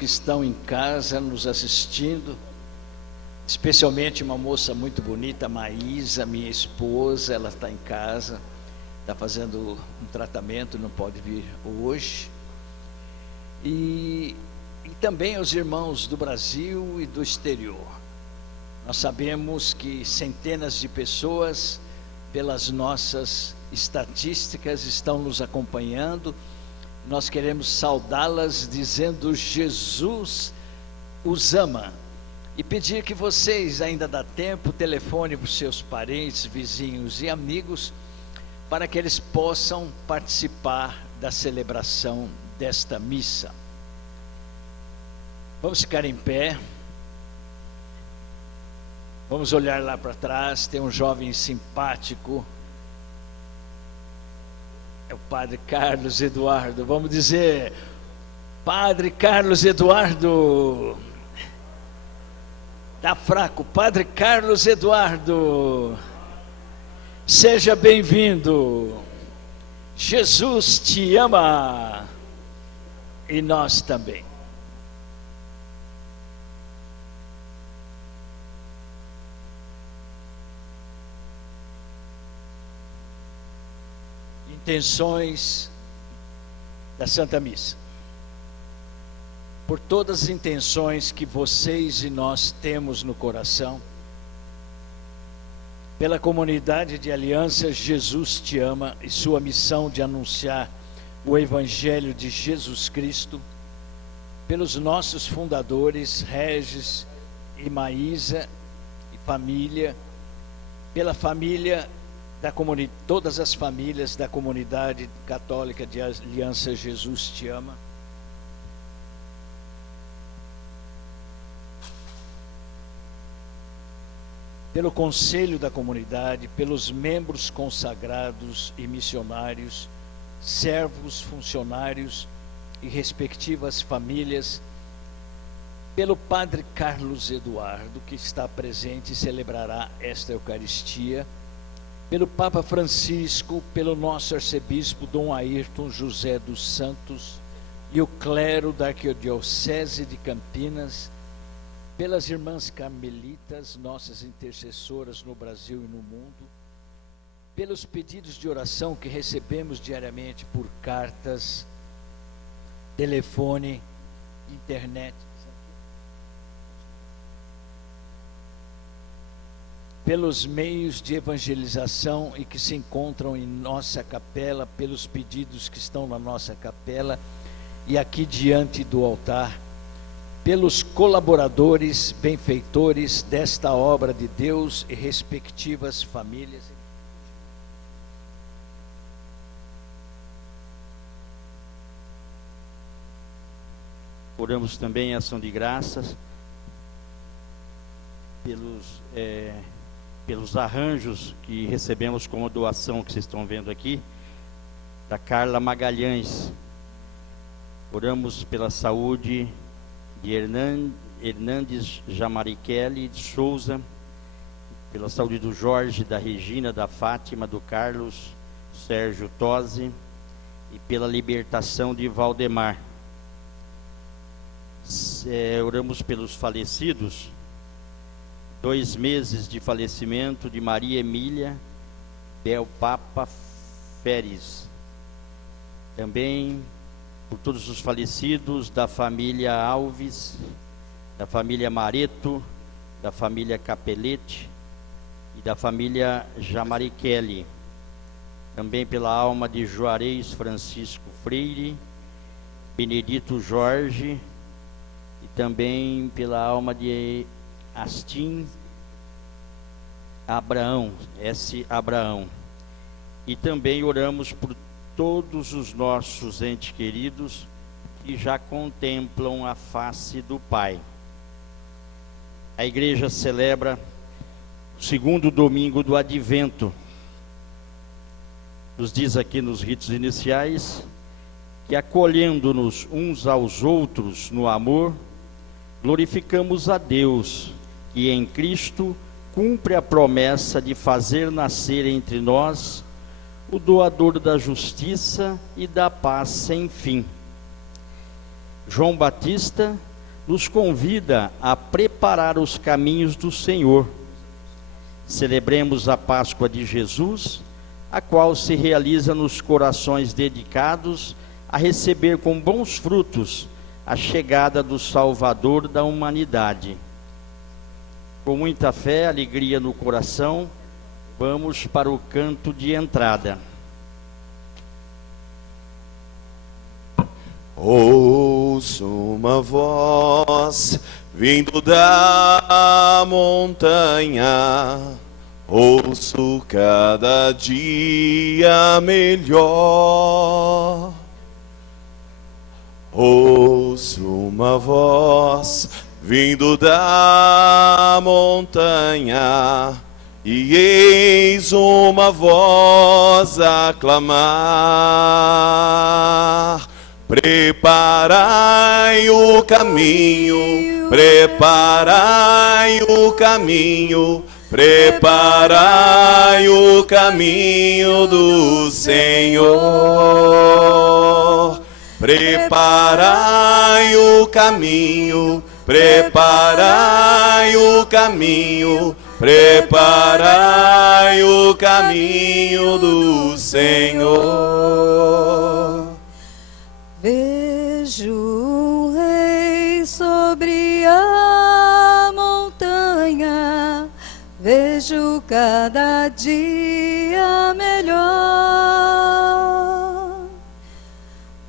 que estão em casa nos assistindo, especialmente uma moça muito bonita, Maísa, minha esposa. Ela está em casa, está fazendo um tratamento, não pode vir hoje. E também aos irmãos do Brasil e do exterior. Nós sabemos que centenas de pessoas, pelas nossas estatísticas, estão nos acompanhando. Nós queremos saudá-las dizendo: Jesus os ama. E pedir que vocês, ainda dá tempo, telefone para os seus parentes, vizinhos e amigos, para que eles possam participar da celebração desta missa. Vamos ficar em pé. Vamos olhar lá para trás. Tem um jovem simpático. É o Padre Carlos Eduardo. Vamos dizer: Padre Carlos Eduardo. Está fraco. Padre Carlos Eduardo, seja bem-vindo. Jesus te ama. E nós também. Intenções da Santa Missa. Por todas as intenções que vocês e nós temos no coração, pela comunidade de aliança Jesus te ama e sua missão de anunciar o Evangelho de Jesus Cristo, pelos nossos fundadores, Regis e Maísa e família, pela família da comunidade, todas as famílias da comunidade católica de aliança Jesus te ama, pelo conselho da comunidade, pelos membros consagrados e missionários, servos, funcionários e respectivas famílias, pelo Padre Carlos Eduardo, que está presente e celebrará esta Eucaristia, pelo Papa Francisco, pelo nosso arcebispo Dom Ayrton José dos Santos e o clero da Arquidiocese de Campinas, pelas irmãs carmelitas, nossas intercessoras no Brasil e no mundo, pelos pedidos de oração que recebemos diariamente por cartas, telefone, internet, pelos meios de evangelização e que se encontram em nossa capela, pelos pedidos que estão na nossa capela e aqui diante do altar, pelos colaboradores, benfeitores desta obra de Deus e respectivas famílias. Oramos também em ação de graças pelos arranjos que recebemos como doação, que vocês estão vendo aqui, da Carla Magalhães. Oramos pela saúde de Hernandes Jamarichelli de Souza, pela saúde do Jorge, da Regina, da Fátima, do Carlos Sérgio Tosi e pela libertação de Valdemar. Oramos pelos falecidos, 2 meses de falecimento de Maria Emília Bel Papa Feres. Também por todos os falecidos da família Alves, da família Mareto, da família Capelete e da família Jamarichelli. Também pela alma de Juarez Francisco Freire, Benedito Jorge, e também pela alma de Astim Abraão, S. Abraão. E também oramos por todos os nossos entes queridos que já contemplam a face do Pai. A igreja celebra o 2º domingo do Advento. Nos diz aqui nos ritos iniciais que, acolhendo-nos uns aos outros no amor, glorificamos a Deus, que em Cristo cumpre a promessa de fazer nascer entre nós o doador da justiça e da paz sem fim. João Batista nos convida a preparar os caminhos do Senhor. Celebremos a Páscoa de Jesus, a qual se realiza nos corações dedicados a receber com bons frutos a chegada do Salvador da humanidade. Com muita fé, alegria no coração, vamos para o canto de entrada. Ouço uma voz vindo da montanha, ouço cada dia melhor. Ouço uma voz vindo da montanha, e eis uma voz a clamar: preparai o caminho, preparai o caminho, preparai o caminho do Senhor. Preparai o caminho, preparai o caminho, preparai o caminho do Senhor. Vejo um rei sobre a montanha, vejo cada dia melhor.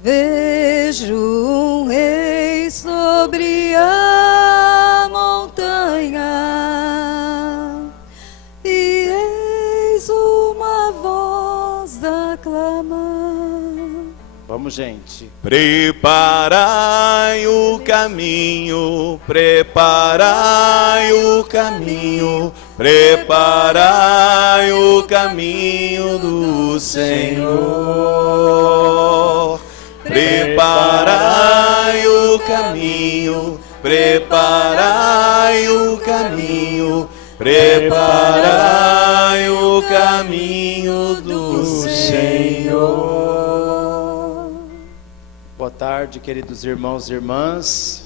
Vejo um rei sobre a montanha, e eis uma voz a clamar. Vamos, gente. Preparai o caminho, preparai o caminho, preparai o caminho do Senhor. Preparai o caminho, preparai o caminho, preparai o caminho do Senhor. Boa tarde, queridos irmãos e irmãs.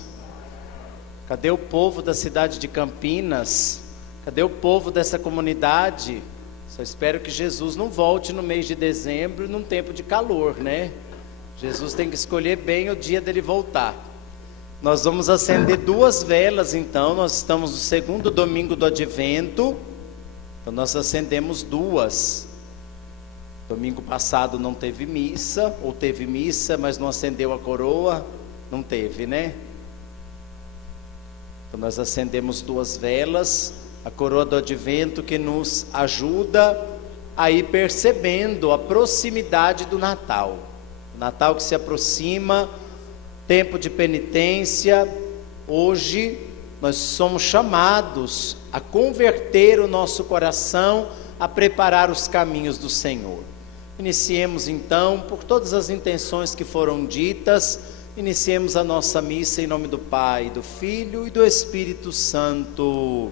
Cadê o povo da cidade de Campinas? Cadê o povo dessa comunidade? Só espero que Jesus não volte no mês de dezembro, num tempo de calor, né? Jesus tem que escolher bem o dia dele voltar. Nós vamos acender 2 velas, então. Nós estamos no 2º domingo do Advento. Então nós acendemos 2. Domingo passado não teve missa, ou teve missa, mas não acendeu a coroa. Não teve, né? Então nós acendemos 2 velas, a coroa do Advento, que nos ajuda a ir percebendo a proximidade do Natal. O Natal que se aproxima, tempo de penitência. Hoje nós somos chamados a converter o nosso coração, a preparar os caminhos do Senhor. Iniciemos então, por todas as intenções que foram ditas, iniciemos a nossa missa em nome do Pai, do Filho e do Espírito Santo.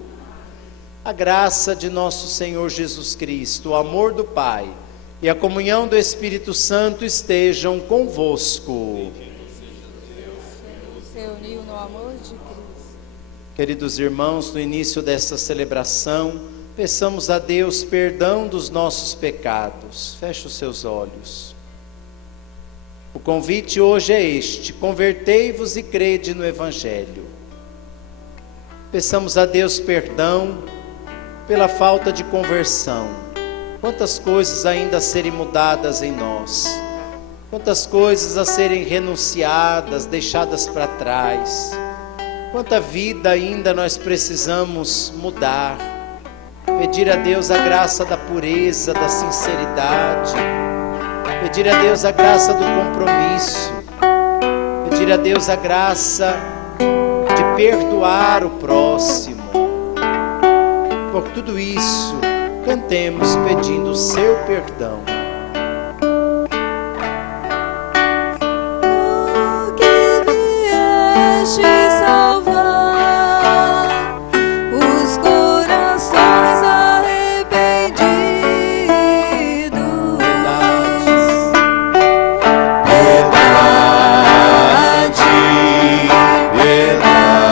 A graça de nosso Senhor Jesus Cristo, o amor do Pai e a comunhão do Espírito Santo estejam convosco. Se uniu no amor de Cristo. Queridos irmãos, no início desta celebração, peçamos a Deus perdão dos nossos pecados. Feche os seus olhos. O convite hoje é este: convertei-vos e crede no Evangelho. Peçamos a Deus perdão pela falta de conversão. Quantas coisas ainda a serem mudadas em nós, quantas coisas a serem renunciadas, deixadas para trás, quanta vida ainda nós precisamos mudar. Pedir a Deus a graça da pureza, da sinceridade, pedir a Deus a graça do compromisso, pedir a Deus a graça de perdoar o próximo. Por tudo isso, cantemos pedindo o seu perdão. Que vieste salvar os corações arrependidos. Piedade, piedade.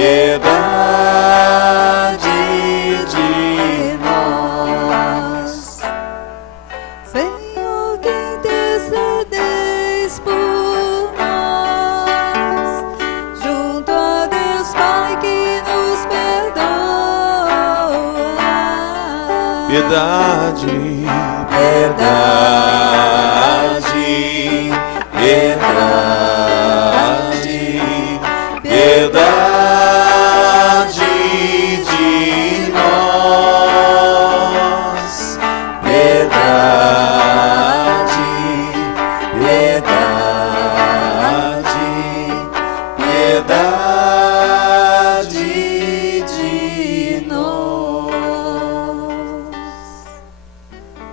piedade de nós. Senhor, que intercedeis por nós, junto a Deus Pai que nos perdoa. piedade, piedade, piedade, piedade de nós, piedade, piedade, piedade de nós.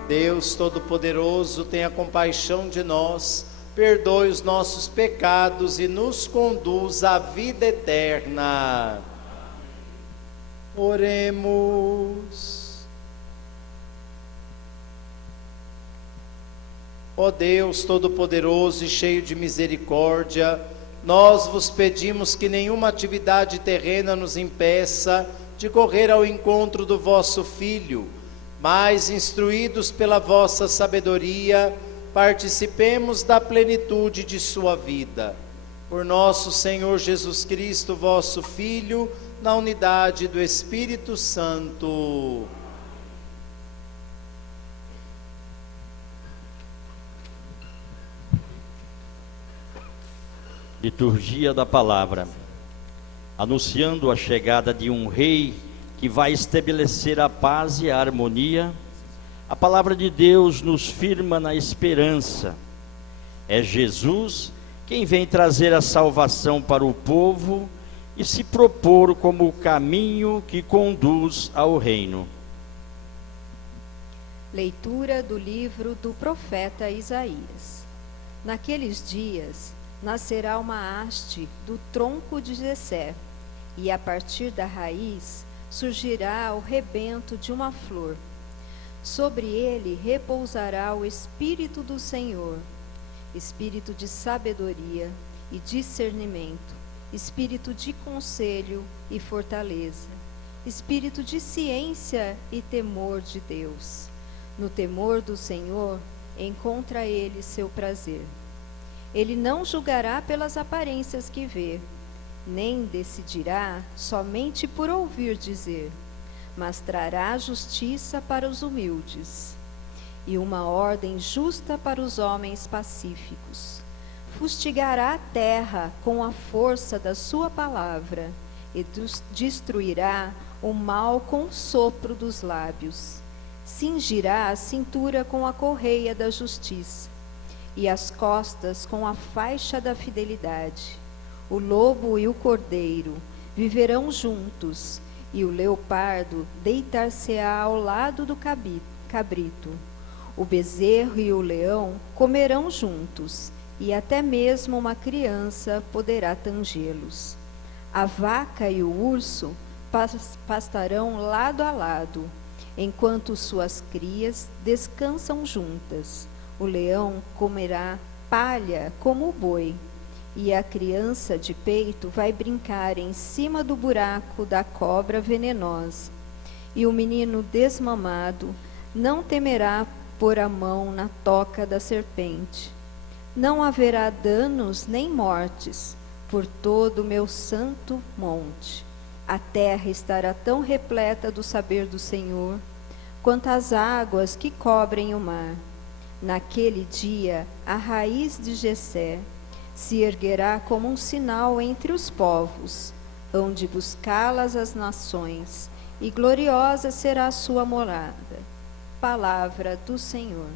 Deus Todo-Poderoso, tenha compaixão de nós, perdoe os nossos pecados e nos conduz à vida eterna. Oremos. Ó Deus Todo-Poderoso e cheio de misericórdia, nós vos pedimos que nenhuma atividade terrena nos impeça de correr ao encontro do vosso Filho, mas, instruídos pela vossa sabedoria, participemos da plenitude de sua vida. Por nosso Senhor Jesus Cristo, vosso Filho, na unidade do Espírito Santo. Liturgia da Palavra, anunciando a chegada de um rei que vai estabelecer a paz e a harmonia. A palavra de Deus nos firma na esperança. É Jesus quem vem trazer a salvação para o povo e se propor como o caminho que conduz ao reino. Leitura do livro do profeta Isaías. Naqueles dias nascerá uma haste do tronco de Jessé, e a partir da raiz surgirá o rebento de uma flor. Sobre ele repousará o Espírito do Senhor, Espírito de sabedoria e discernimento, Espírito de conselho e fortaleza, Espírito de ciência e temor de Deus. No temor do Senhor encontra ele seu prazer. Ele não julgará pelas aparências que vê, nem decidirá somente por ouvir dizer, mas trará justiça para os humildes e uma ordem justa para os homens pacíficos. Fustigará a terra com a força da sua palavra e destruirá o mal com o sopro dos lábios. Cingirá a cintura com a correia da justiça e as costas com a faixa da fidelidade. O lobo e o cordeiro viverão juntos, e o leopardo deitar-se-á ao lado do cabrito. O bezerro e o leão comerão juntos, e até mesmo uma criança poderá tangê-los. A vaca e o urso pastarão lado a lado, enquanto suas crias descansam juntas. O leão comerá palha como o boi, e a criança de peito vai brincar em cima do buraco da cobra venenosa. E o menino desmamado não temerá pôr a mão na toca da serpente. Não haverá danos nem mortes por todo o meu santo monte. A terra estará tão repleta do saber do Senhor, quanto as águas que cobrem o mar. Naquele dia, a raiz de Jessé se erguerá como um sinal entre os povos, hão de buscá-las as nações, e gloriosa será a sua morada. Palavra do Senhor.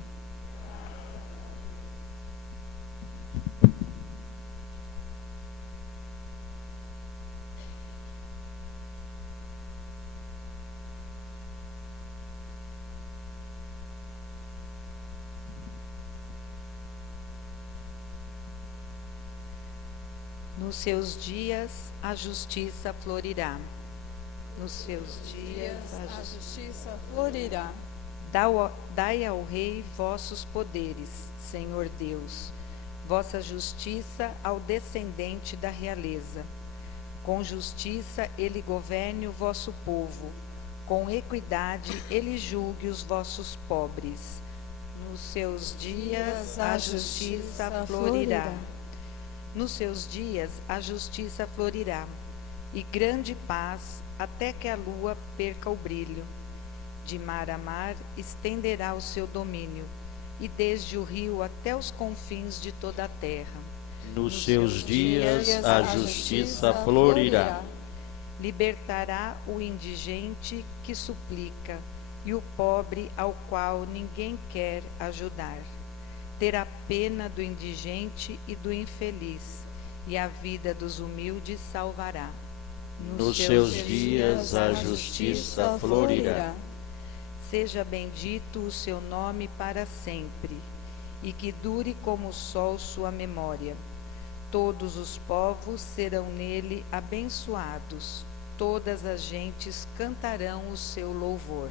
Nos seus dias a justiça florirá. Nos seus dias A justiça florirá. Dai ao rei vossos poderes, Senhor Deus, vossa justiça ao descendente da realeza. Com justiça ele governe o vosso povo, com equidade ele julgue os vossos pobres. Nos seus dias a justiça florirá. Nos seus dias a justiça florirá, e grande paz até que a lua perca o brilho. De mar a mar estenderá o seu domínio, e desde o rio até os confins de toda a terra. Nos seus dias a justiça florirá. Libertará o indigente que suplica, e o pobre ao qual ninguém quer ajudar. Terá pena do indigente e do infeliz, e a vida dos humildes salvará. Nos seus dias a justiça florirá. Seja bendito o seu nome para sempre, e que dure como o sol sua memória. Todos os povos serão nele abençoados, todas as gentes cantarão o seu louvor.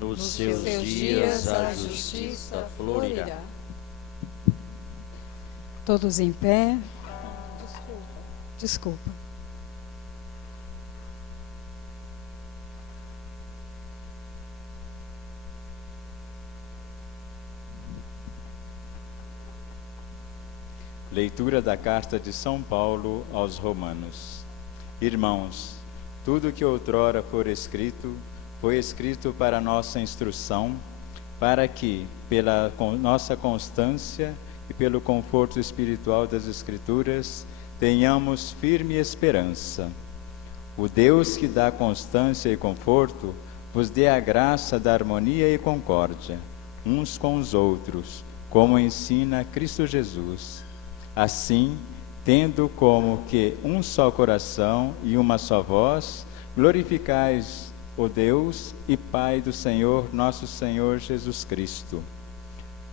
Nos seus dias a justiça florirá. Todos em pé. Desculpa. Leitura da carta de São Paulo aos Romanos. Irmãos, tudo que outrora foi escrito para nossa instrução, para que, pela nossa constância e pelo conforto espiritual das Escrituras, tenhamos firme esperança. O Deus que dá constância e conforto, vos dê a graça da harmonia e concórdia, uns com os outros, como ensina Cristo Jesus. Assim, tendo como que um só coração e uma só voz, glorificais o Deus e Pai do Senhor, nosso Senhor Jesus Cristo.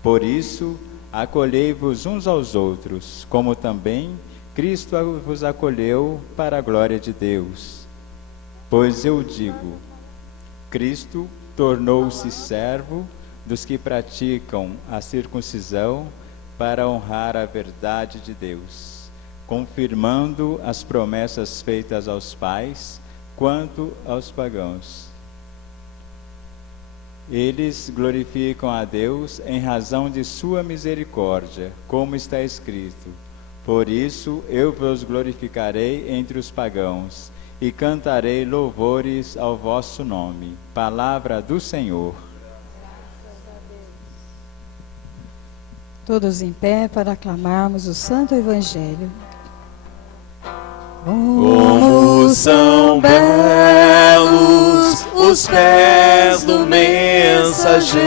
Por isso, acolhei-vos uns aos outros, como também Cristo vos acolheu para a glória de Deus. Pois eu digo, Cristo tornou-se servo dos que praticam a circuncisão para honrar a verdade de Deus, confirmando as promessas feitas aos pais quanto aos pagãos. Eles glorificam a Deus em razão de sua misericórdia, como está escrito: por isso eu vos glorificarei entre os pagãos, e cantarei louvores ao vosso nome. Palavra do Senhor. Todos em pé para aclamarmos o Santo Evangelho. Como são belos os pés do mensageiro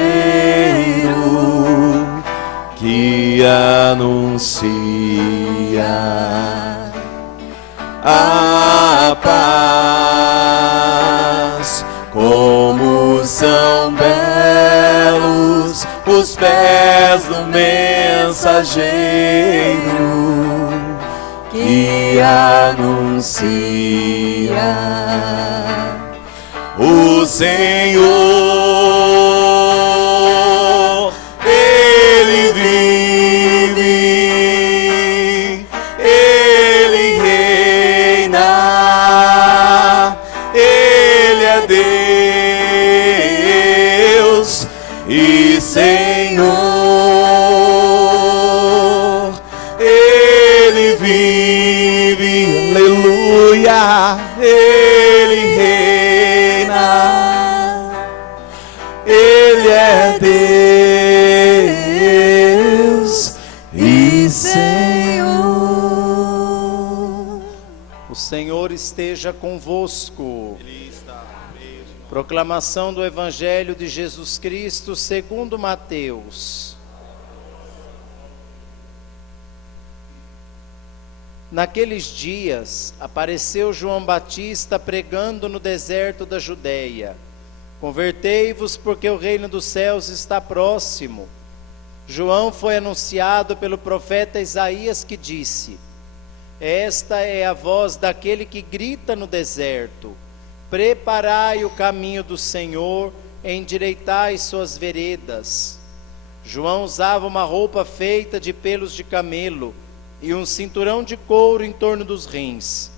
que anuncia a paz. Como são belos os pés do mensageiro que anuncia o Senhor. Ele vive, Ele reina, Ele é Deus e Senhor. Ele vive, aleluia, Ele reina, Ele é Deus e Senhor. O Senhor esteja convosco. Proclamação do Evangelho de Jesus Cristo segundo Mateus. Naqueles dias, apareceu João Batista pregando no deserto da Judeia: convertei-vos, porque o reino dos céus está próximo. João foi anunciado pelo profeta Isaías, que disse: esta é a voz daquele que grita no deserto: preparai o caminho do Senhor, endireitai suas veredas. João usava uma roupa feita de pelos de camelo e um cinturão de couro em torno dos rins.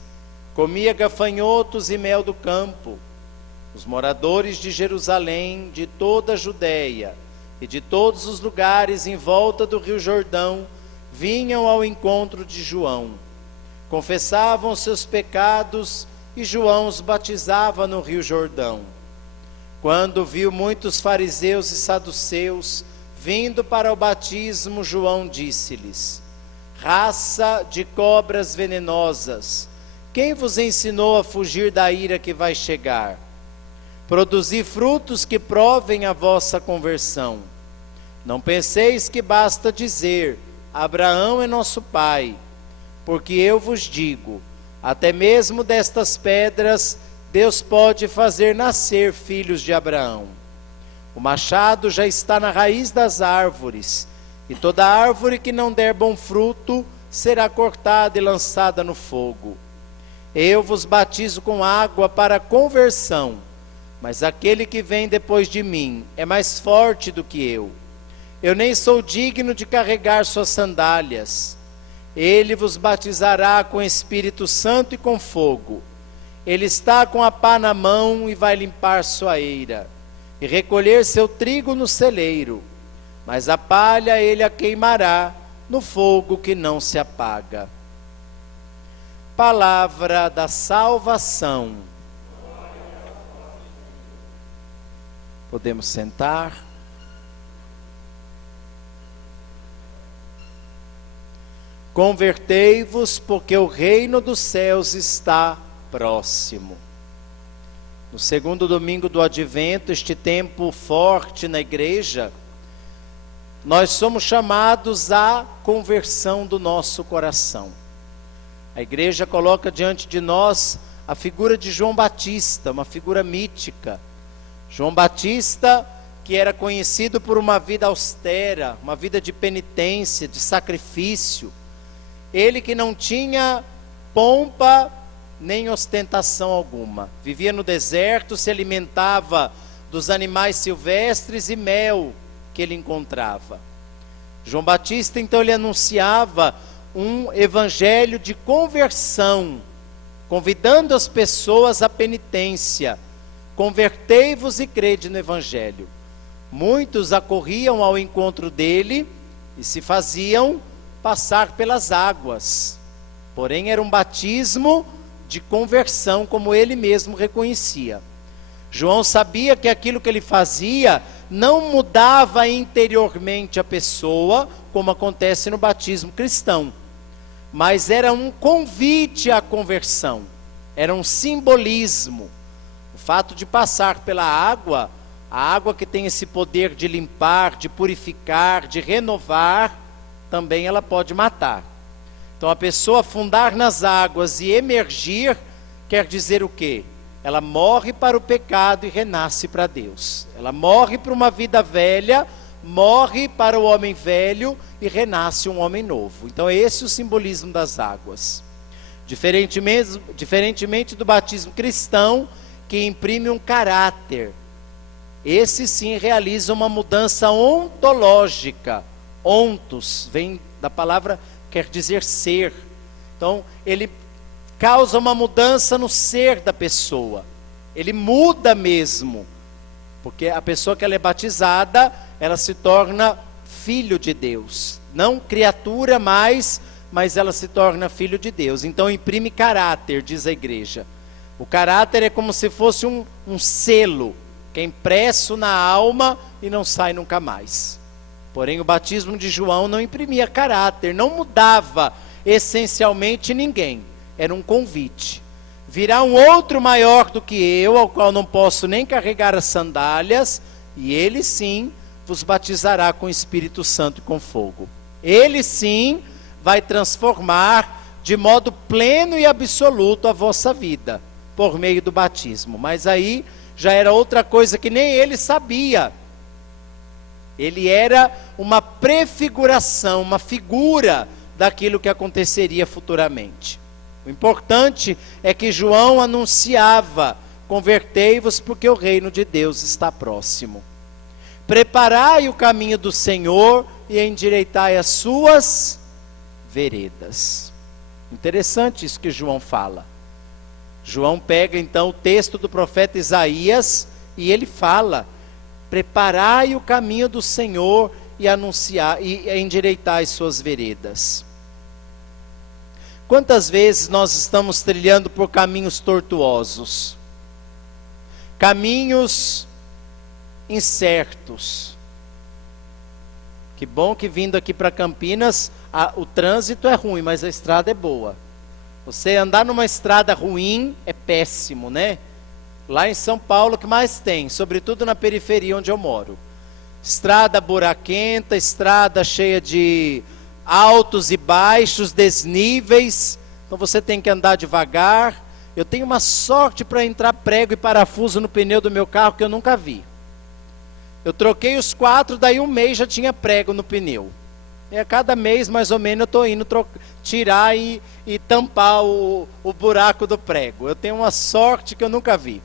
comia gafanhotos e mel do campo. Os moradores de Jerusalém, de toda a Judéia e de todos os lugares em volta do rio Jordão, vinham ao encontro de João. Confessavam seus pecados e João os batizava no rio Jordão. Quando viu muitos fariseus e saduceus vindo para o batismo, João disse-lhes: raça de cobras venenosas, quem vos ensinou a fugir da ira que vai chegar? Produzi frutos que provem a vossa conversão. Não penseis que basta dizer: Abraão é nosso pai, porque eu vos digo, até mesmo destas pedras Deus pode fazer nascer filhos de Abraão. O machado já está na raiz das árvores, e toda árvore que não der bom fruto será cortada e lançada no fogo. Eu vos batizo com água para a conversão, mas aquele que vem depois de mim é mais forte do que eu. Eu nem sou digno de carregar suas sandálias. Ele vos batizará com Espírito Santo e com fogo. Ele está com a pá na mão e vai limpar sua eira, e recolher seu trigo no celeiro, mas a palha ele a queimará no fogo que não se apaga. Palavra da salvação. Podemos sentar. Convertei-vos, porque o reino dos céus está próximo. No segundo domingo do Advento, este tempo forte na igreja, nós somos chamados à conversão do nosso coração. A igreja coloca diante de nós a figura de João Batista, uma figura mítica. João Batista, que era conhecido por uma vida austera, uma vida de penitência, de sacrifício. Ele que não tinha pompa nem ostentação alguma. Vivia no deserto, se alimentava dos animais silvestres e mel que ele encontrava. João Batista, então, ele anunciava um evangelho de conversão, convidando as pessoas à penitência. Convertei-vos e crede no evangelho. Muitos acorriam ao encontro dele e se faziam passar pelas águas. Porém, era um batismo de conversão, como ele mesmo reconhecia. João sabia que aquilo que ele fazia não mudava interiormente a pessoa, como acontece no batismo cristão, mas era um convite à conversão, era um simbolismo. O fato de passar pela água, a água que tem esse poder de limpar, de purificar, de renovar, também ela pode matar. Então a pessoa afundar nas águas e emergir, quer dizer o quê? Ela morre para o pecado e renasce para Deus. Ela morre para uma vida velha, morre para o homem velho e renasce um homem novo. Então esse é o simbolismo das águas. Diferentemente do batismo cristão, que imprime um caráter. Esse sim realiza uma mudança ontológica. Ontos, vem da palavra, quer dizer ser. Então, ele causa uma mudança no ser da pessoa. Ele muda mesmo. Porque a pessoa que ela é batizada, ela se torna filho de Deus. Não criatura mais, mas ela se torna filho de Deus. Então, imprime caráter, diz a igreja. O caráter é como se fosse um selo, que é impresso na alma e não sai nunca mais. Porém, o batismo de João não imprimia caráter, não mudava essencialmente ninguém. Era um convite. Virá um outro maior do que eu, ao qual não posso nem carregar as sandálias, e ele sim vos batizará com o Espírito Santo e com fogo. Ele sim vai transformar de modo pleno e absoluto a vossa vida, por meio do batismo. Mas aí já era outra coisa que nem ele sabia. Ele era uma prefiguração, uma figura daquilo que aconteceria futuramente. O importante é que João anunciava: convertei-vos, porque o reino de Deus está próximo. Preparai o caminho do Senhor e endireitai as suas veredas. Interessante isso que João fala. João pega então o texto do profeta Isaías e ele fala: preparai o caminho do Senhor e anunciar e endireitar as suas veredas. Quantas vezes nós estamos trilhando por caminhos tortuosos, caminhos incertos? Que bom que vindo aqui para Campinas, o trânsito é ruim, mas a estrada é boa. Você andar numa estrada ruim é péssimo, né? Lá em São Paulo, o que mais tem? Sobretudo na periferia onde eu moro. Estrada buraquenta, estrada cheia de altos e baixos, desníveis. Então você tem que andar devagar. Eu tenho uma sorte para entrar prego e parafuso no pneu do meu carro que eu nunca vi. Eu troquei os 4, daí um mês já tinha prego no pneu. E a cada mês, mais ou menos, eu estou indo tirar e tampar o buraco do prego. Eu tenho uma sorte que eu nunca vi.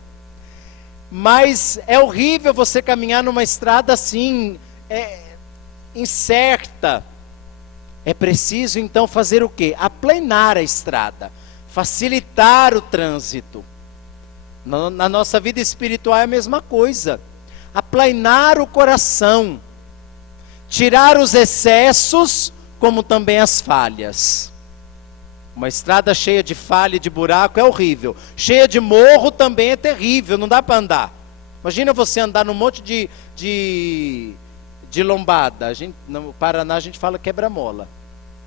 Mas é horrível você caminhar numa estrada assim, incerta. É preciso então fazer o quê? Aplanar a estrada, facilitar o trânsito. Na nossa vida espiritual é a mesma coisa. Aplanar o coração, tirar os excessos, como também as falhas. Uma estrada cheia de falha e de buraco é horrível. Cheia de morro também é terrível, não dá para andar. Imagina você andar num monte de lombada. No Paraná a gente fala quebra-mola.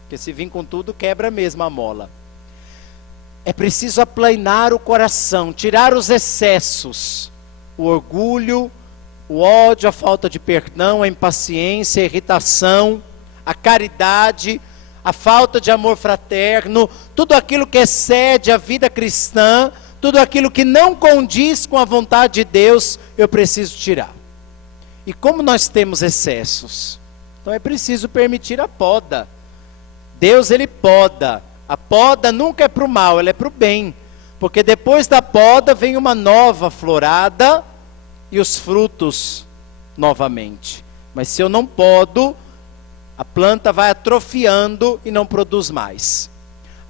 Porque se vir com tudo, quebra mesmo a mola. É preciso aplanar o coração, tirar os excessos. O orgulho, o ódio, a falta de perdão, a impaciência, a irritação, a caridade, a falta de amor fraterno, tudo aquilo que excede a vida cristã, tudo aquilo que não condiz com a vontade de Deus, eu preciso tirar. E como nós temos excessos? Então é preciso permitir a poda. Deus, ele poda. A poda nunca é para o mal, ela é para o bem. Porque depois da poda vem uma nova florada e os frutos novamente. Mas se eu não podo, a planta vai atrofiando e não produz mais.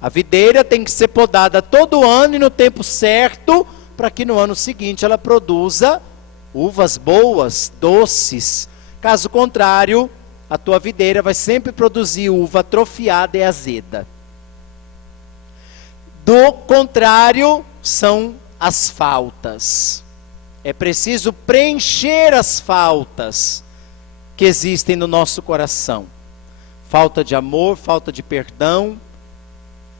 A videira tem que ser podada todo ano e no tempo certo, para que no ano seguinte ela produza uvas boas, doces. Caso contrário, a tua videira vai sempre produzir uva atrofiada e azeda. Do contrário, são as faltas. É preciso preencher as faltas que existem no nosso coração. Falta de amor, falta de perdão,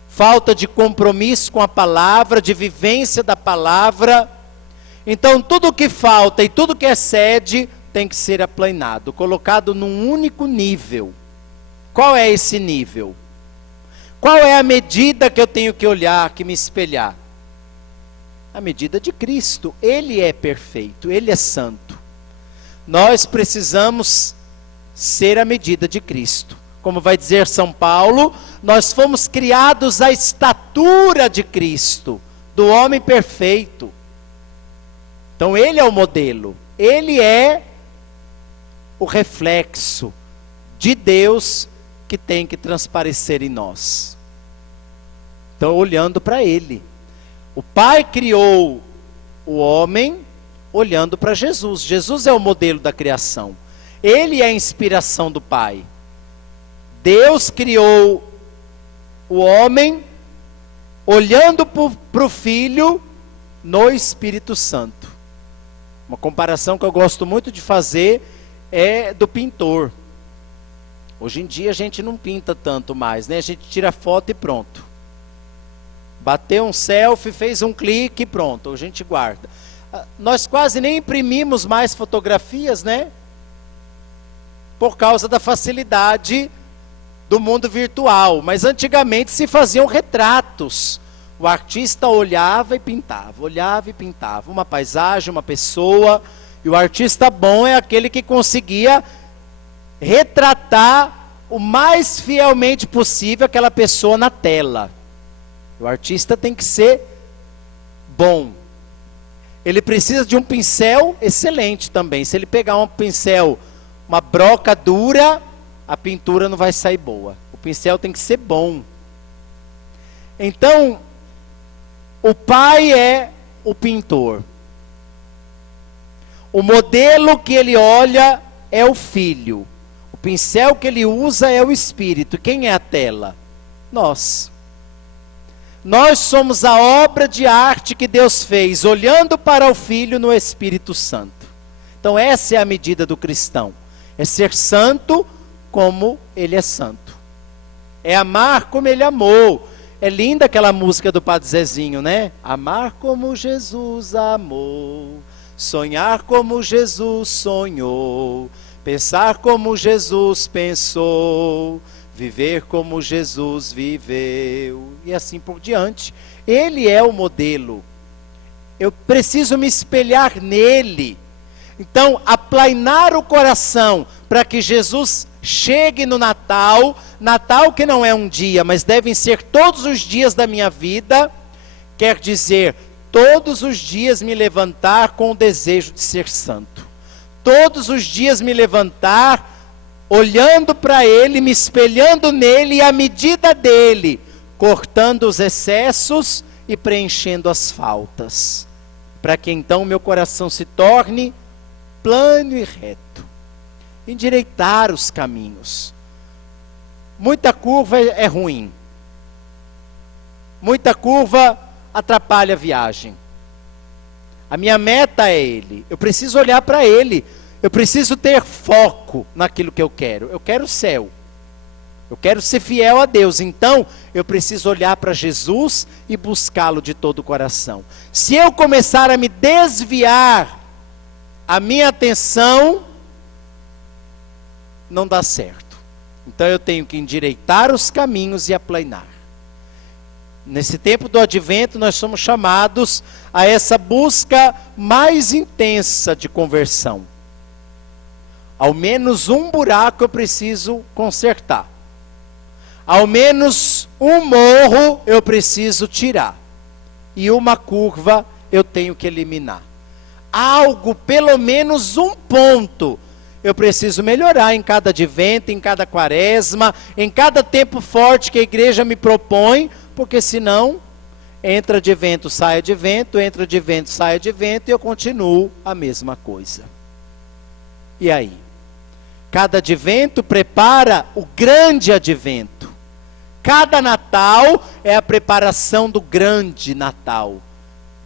falta de compromisso com a palavra, de vivência da palavra. Então tudo que falta e tudo que excede tem que ser aplanado, colocado num único nível. Qual é esse nível? Qual é a medida que eu tenho que olhar, que me espelhar? A medida de Cristo. Ele é perfeito, ele é santo. Nós precisamos ser a medida de Cristo. Como vai dizer São Paulo, nós fomos criados à estatura de Cristo, do homem perfeito. Então ele é o modelo, ele é o reflexo de Deus que tem que transparecer em nós. Então olhando para ele. O Pai criou o homem olhando para Jesus. Jesus é o modelo da criação. Ele é a inspiração do Pai. Deus criou o homem olhando para o Filho no Espírito Santo. Uma comparação que eu gosto muito de fazer é do pintor. Hoje em dia a gente não pinta tanto mais, né? A gente tira foto e pronto. Bateu um selfie, fez um clique e pronto, a gente guarda. Nós quase nem imprimimos mais fotografias, né? Por causa da facilidade do mundo virtual. Mas antigamente se faziam retratos. O artista olhava e pintava uma paisagem, uma pessoa. E o artista bom é aquele que conseguia retratar o mais fielmente possível aquela pessoa na tela. O artista tem que ser bom. Ele precisa de um pincel excelente também. Se ele pegar um pincel, uma broca dura, a pintura não vai sair boa. O pincel tem que ser bom. Então, O pai é o pintor. O modelo que ele olha é o filho. O pincel que ele usa é o espírito. Quem é a tela? Nós. Nós somos a obra de arte que Deus fez, olhando para o Filho no Espírito Santo. Então essa é a medida do cristão. É ser santo como ele é santo. É amar como ele amou. É linda aquela música do Padre Zezinho, né? Amar como Jesus amou. Sonhar como Jesus sonhou. Pensar como Jesus pensou. Viver como Jesus viveu, e assim por diante. Ele é o modelo. Eu preciso me espelhar nele. Então, aplainar o coração para que Jesus chegue no Natal, Natal que não é um dia, mas devem ser todos os dias da minha vida, quer dizer, todos os dias me levantar com o desejo de ser santo. Todos os dias me levantar olhando para ele, me espelhando nele e à medida dele, cortando os excessos e preenchendo as faltas, para que então meu coração se torne plano e reto. Endireitar os caminhos. Muita curva é ruim. Muita curva atrapalha a viagem. A minha meta é ele. Eu preciso olhar para ele. Eu preciso ter foco naquilo que eu quero. Eu quero o céu. Eu quero ser fiel a Deus. Então, eu preciso olhar para Jesus e buscá-lo de todo o coração. Se eu começar a me desviar a minha atenção, não dá certo. Então, eu tenho que endireitar os caminhos e aplainar. Nesse tempo do advento, nós somos chamados a essa busca mais intensa de conversão. Ao menos um buraco eu preciso consertar. Ao menos um morro eu preciso tirar. E uma curva eu tenho que eliminar. Algo, pelo menos um ponto, eu preciso melhorar em cada advento, em cada quaresma, em cada tempo forte que a igreja me propõe, porque senão entra advento, sai advento, entra advento, sai advento, e eu continuo a mesma coisa. E aí? Cada advento prepara o grande advento. Cada Natal é a preparação do grande Natal,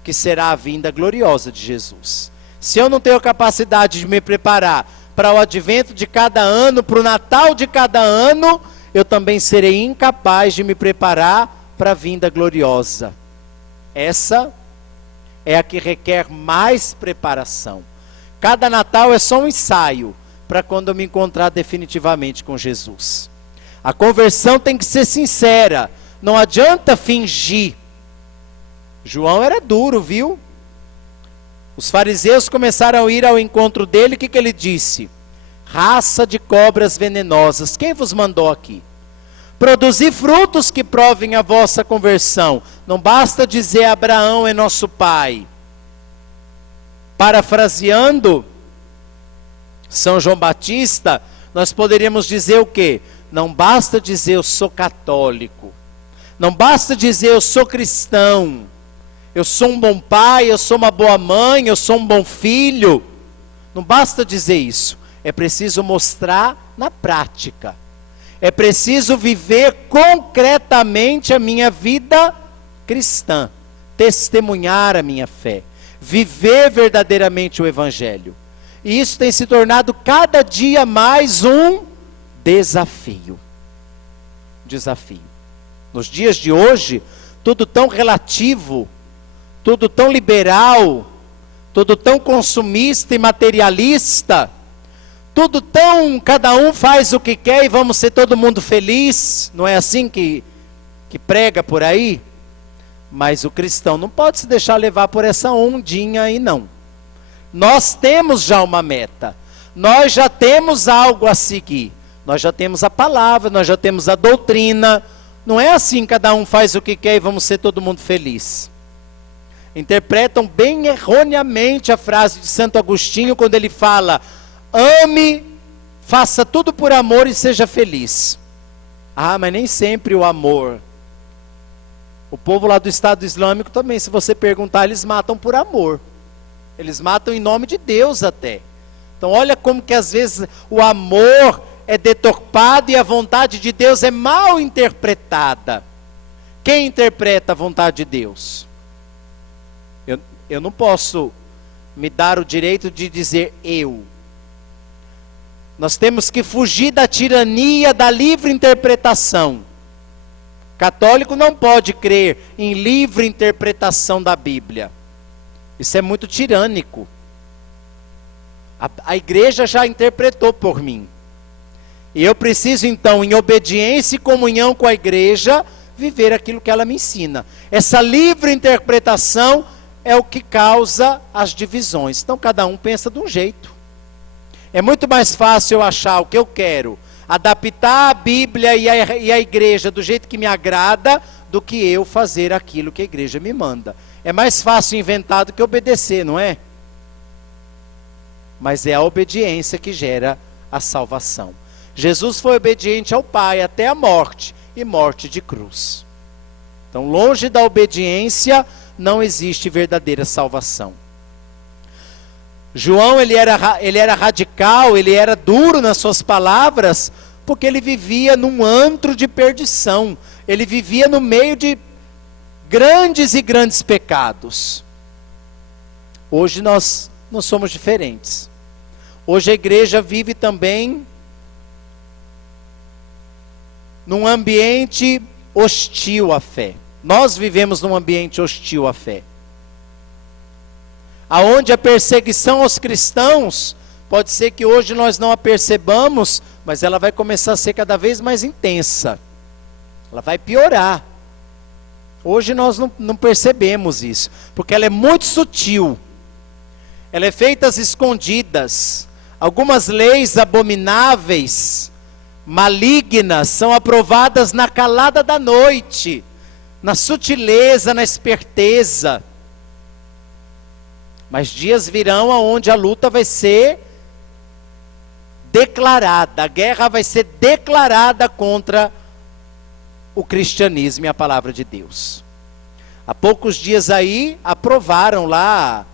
que será a vinda gloriosa de Jesus. Se eu não tenho capacidade de me preparar para o advento de cada ano, para o Natal de cada ano, eu também serei incapaz de me preparar para a vinda gloriosa. Essa é a que requer mais preparação. Cada Natal é só um ensaio para quando eu me encontrar definitivamente com Jesus. A conversão tem que ser sincera, não adianta fingir. João era duro, viu? Os fariseus começaram a ir ao encontro dele, o que ele disse? Raça de cobras venenosas, quem vos mandou aqui? Produzir frutos que provem a vossa conversão. Não basta dizer Abraão é nosso pai. Parafraseando São João Batista, nós poderíamos dizer o quê? Não basta dizer eu sou católico. Não basta dizer eu sou cristão. Eu sou um bom pai, eu sou uma boa mãe, eu sou um bom filho. Não basta dizer isso. É preciso mostrar na prática. É preciso viver concretamente a minha vida cristã. Testemunhar a minha fé. Viver verdadeiramente o Evangelho. E isso tem se tornado cada dia mais um desafio. Desafio. Nos dias de hoje, tudo tão relativo, tudo tão liberal, tudo tão consumista e materialista, tudo tão, cada um faz o que quer e vamos ser todo mundo feliz. Não é assim que prega por aí? Mas o cristão não pode se deixar levar por essa ondinha aí não. Nós temos já uma meta, nós já temos algo a seguir, nós já temos a palavra, nós já temos a doutrina. Não é assim, cada um faz o que quer e vamos ser todo mundo feliz. Interpretam bem erroneamente a frase de Santo Agostinho quando ele fala: ame, faça tudo por amor e seja feliz. Ah, mas nem sempre o amor O povo lá do Estado Islâmico também, se você perguntar, eles matam por amor. Eles matam em nome de Deus até. Então olha como que às vezes o amor é deturpado e a vontade de Deus é mal interpretada. Quem interpreta a vontade de Deus? Eu não posso me dar o direito de dizer eu. Nós temos que fugir da tirania da livre interpretação. Católico não pode crer em livre interpretação da Bíblia. Isso é muito tirânico. A igreja já interpretou por mim. E eu preciso então, em obediência e comunhão com a igreja, viver aquilo que ela me ensina. Essa livre interpretação é o que causa as divisões. Então cada um pensa de um jeito. É muito mais fácil eu achar o que eu quero, adaptar a Bíblia e a igreja do jeito que me agrada, do que eu fazer aquilo que a igreja me manda. É mais fácil inventar do que obedecer, não é? Mas é a obediência que gera a salvação. Jesus foi obediente ao Pai até a morte, e morte de cruz. Então, longe da obediência, não existe verdadeira salvação. João, ele era radical, ele era duro nas suas palavras, porque ele vivia num antro de perdição. Ele vivia no meio de grandes e grandes pecados. Hoje nós somos diferentes. Hoje a igreja vive também num ambiente hostil à fé. Nós vivemos num ambiente hostil à fé. Aonde a perseguição aos cristãos, pode ser que hoje nós não a percebamos, mas ela vai começar a ser cada vez mais intensa. Ela vai piorar. Hoje nós não percebemos isso, porque ela é muito sutil. Ela é feita às escondidas. Algumas leis abomináveis, malignas, são aprovadas na calada da noite, na sutileza, na esperteza. Mas dias virão onde a luta vai ser declarada, a guerra vai ser declarada contra o cristianismo e a palavra de Deus. Há poucos dias aí, aprovaram lá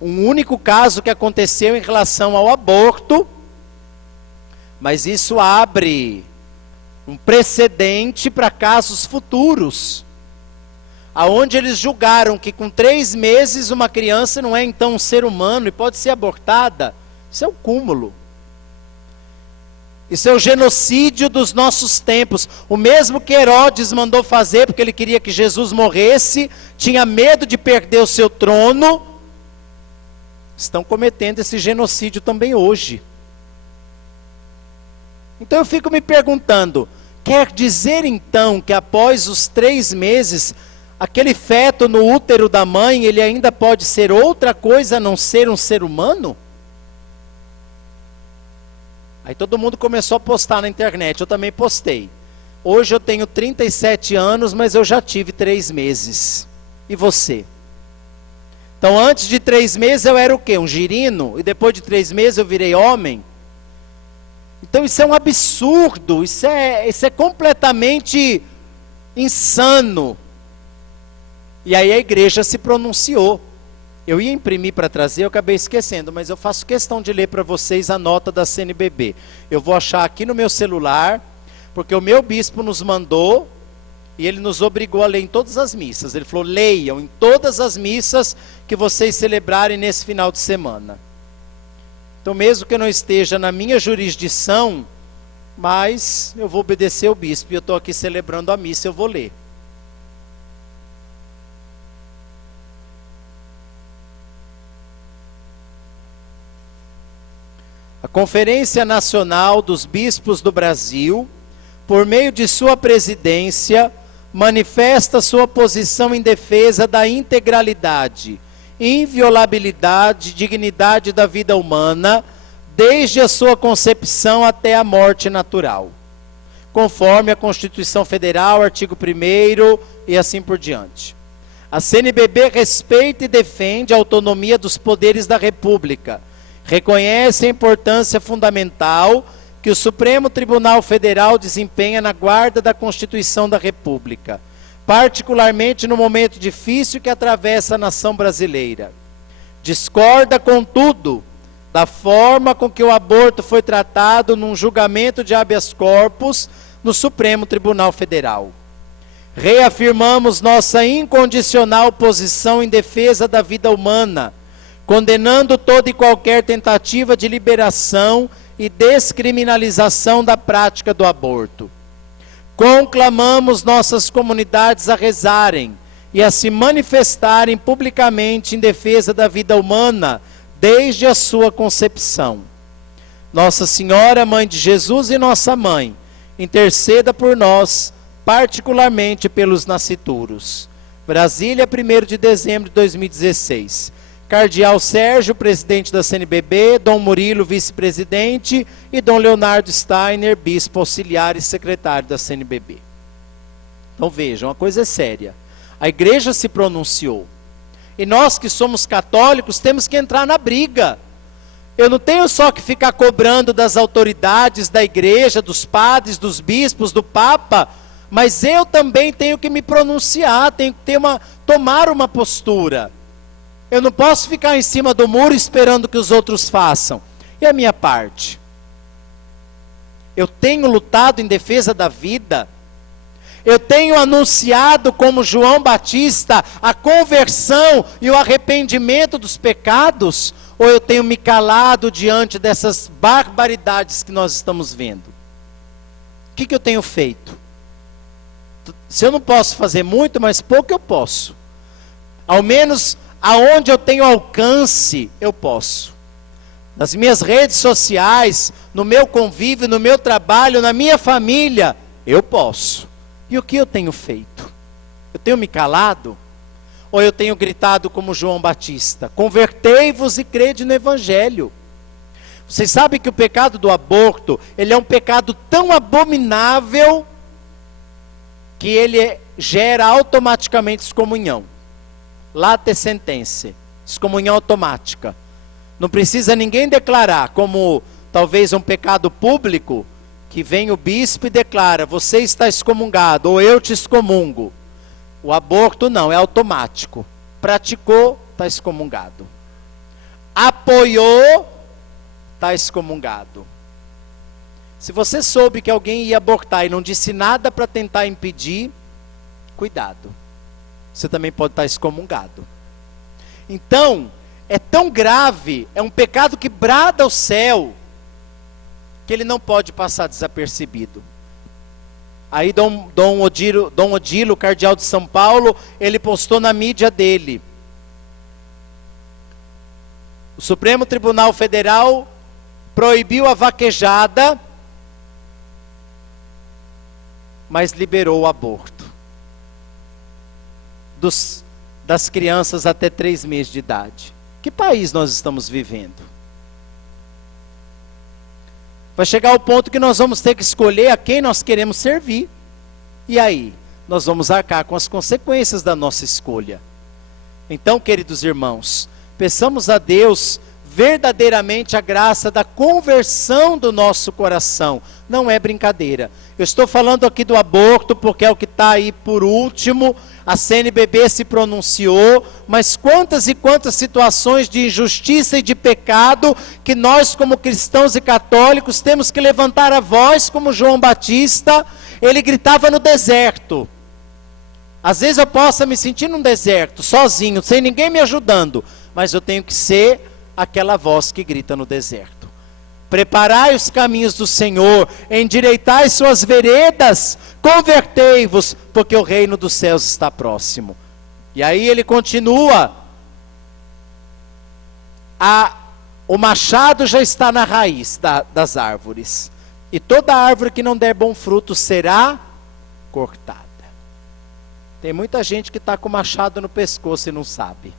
um único caso que aconteceu em relação ao aborto, mas isso abre um precedente para casos futuros, aonde eles julgaram que com 3 meses uma criança não é então um ser humano e pode ser abortada. Isso é o cúmulo. Isso é o genocídio dos nossos tempos. O mesmo que Herodes mandou fazer porque ele queria que Jesus morresse, tinha medo de perder o seu trono, estão cometendo esse genocídio também hoje. Então eu fico me perguntando, quer dizer então que após os 3 meses, aquele feto no útero da mãe, ele ainda pode ser outra coisa a não ser um ser humano? Aí todo mundo começou a postar na internet, eu também postei. Hoje eu tenho 37 anos, mas eu já tive 3 meses. E você? Então antes de 3 meses eu era o quê? Um girino? E depois de 3 meses eu virei homem? Então isso é um absurdo, isso é completamente insano. E aí a igreja se pronunciou. Eu ia imprimir para trazer, eu acabei esquecendo, mas eu faço questão de ler para vocês a nota da CNBB. Eu vou achar aqui no meu celular, porque o meu bispo nos mandou, e ele nos obrigou a ler em todas as missas. Ele falou, leiam em todas as missas que vocês celebrarem nesse final de semana. Então mesmo que eu não esteja na minha jurisdição, mas eu vou obedecer o bispo, e eu estou aqui celebrando a missa, eu vou ler. A Conferência Nacional dos Bispos do Brasil, por meio de sua presidência, manifesta sua posição em defesa da integralidade, inviolabilidade e dignidade da vida humana, desde a sua concepção até a morte natural, conforme a Constituição Federal, artigo 1º e assim por diante. A CNBB respeita e defende a autonomia dos poderes da República, reconhece a importância fundamental que o Supremo Tribunal Federal desempenha na guarda da Constituição da República, particularmente no momento difícil que atravessa a nação brasileira. Discorda, contudo, da forma com que o aborto foi tratado num julgamento de habeas corpus no Supremo Tribunal Federal. Reafirmamos nossa incondicional posição em defesa da vida humana, condenando toda e qualquer tentativa de liberação e descriminalização da prática do aborto. Conclamamos nossas comunidades a rezarem e a se manifestarem publicamente em defesa da vida humana desde a sua concepção. Nossa Senhora, Mãe de Jesus e nossa Mãe, interceda por nós, particularmente pelos nascituros. Brasília, 1º de dezembro de 2016. Cardeal Sérgio, presidente da CNBB, Dom Murilo, vice-presidente, e Dom Leonardo Steiner, bispo auxiliar e secretário da CNBB. Então vejam, a coisa é séria. A igreja se pronunciou. E nós que somos católicos temos que entrar na briga. Eu não tenho só que ficar cobrando das autoridades da igreja, dos padres, dos bispos, do Papa, mas eu também tenho que me pronunciar, tenho que tomar uma postura. Eu não posso ficar em cima do muro esperando que os outros façam. E a minha parte? Eu tenho lutado em defesa da vida. Eu tenho anunciado como João Batista a conversão e o arrependimento dos pecados, ou eu tenho me calado diante dessas barbaridades que nós estamos vendo? O que eu tenho feito? Se eu não posso fazer muito, mas pouco eu posso. Ao menos aonde eu tenho alcance, eu posso. Nas minhas redes sociais, no meu convívio, no meu trabalho, na minha família, eu posso. E o que eu tenho feito? Eu tenho me calado? Ou eu tenho gritado como João Batista? Convertei-vos e crede no Evangelho. Vocês sabem que o pecado do aborto, ele é um pecado tão abominável, que ele gera automaticamente excomunhão. Late sentença, excomunhão automática. Não precisa ninguém declarar, como talvez um pecado público, que vem o bispo e declara, você está excomungado, ou eu te excomungo. O aborto não, é automático. Praticou, está excomungado. Apoiou, está excomungado. Se você soube que alguém ia abortar e não disse nada para tentar impedir, cuidado. Você também pode estar excomungado. Então, é tão grave, é um pecado que brada ao céu, que ele não pode passar desapercebido. Aí Dom Odilo, cardeal de São Paulo, ele postou na mídia dele. O Supremo Tribunal Federal proibiu a vaquejada, mas liberou o aborto das crianças até 3 meses de idade. Que país nós estamos vivendo? Vai chegar o ponto que nós vamos ter que escolher a quem nós queremos servir. E aí? Nós vamos arcar com as consequências da nossa escolha. Então, queridos irmãos, peçamos a Deus verdadeiramente a graça da conversão do nosso coração. Não é brincadeira. Eu estou falando aqui do aborto porque é o que está aí por último. A CNBB se pronunciou, mas quantas e quantas situações de injustiça e de pecado que nós como cristãos e católicos temos que levantar a voz como João Batista. Ele gritava no deserto. Às vezes eu posso me sentir num deserto, sozinho, sem ninguém me ajudando, mas eu tenho que ser aquela voz que grita no deserto. Preparai os caminhos do Senhor, endireitai suas veredas, convertei-vos, porque o reino dos céus está próximo. E aí ele continua, o machado já está na raiz das árvores, e toda árvore que não der bom fruto será cortada. Tem muita gente que está com o machado no pescoço e não sabe.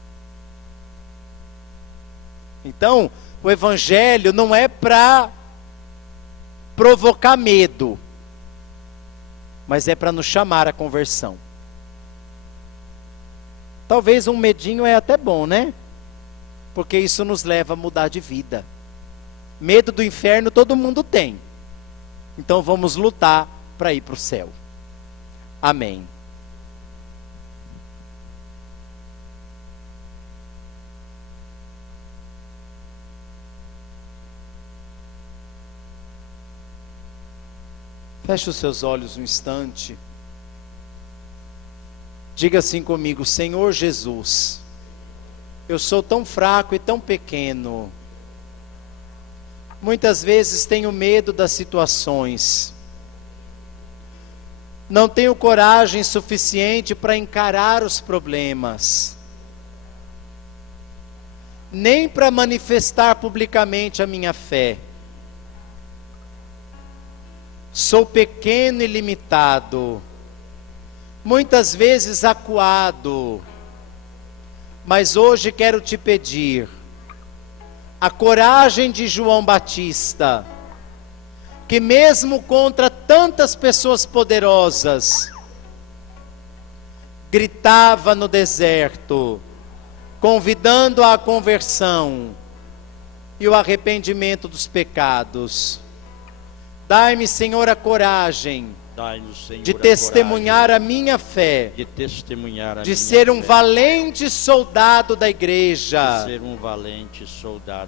Então, o Evangelho não é para provocar medo, mas é para nos chamar à conversão. Talvez um medinho é até bom, né? Porque isso nos leva a mudar de vida. Medo do inferno todo mundo tem. Então vamos lutar para ir para o céu. Amém. Feche os seus olhos um instante. Diga assim comigo: Senhor Jesus, eu sou tão fraco e tão pequeno. Muitas vezes tenho medo das situações. Não tenho coragem suficiente para encarar os problemas, nem para manifestar publicamente a minha fé. Sou pequeno e limitado, muitas vezes acuado, mas hoje quero te pedir a coragem de João Batista, que mesmo contra tantas pessoas poderosas, gritava no deserto, convidando à conversão e o arrependimento dos pecados. Dai-me, Senhor, a coragem de testemunhar a minha fé, de ser um valente soldado da igreja,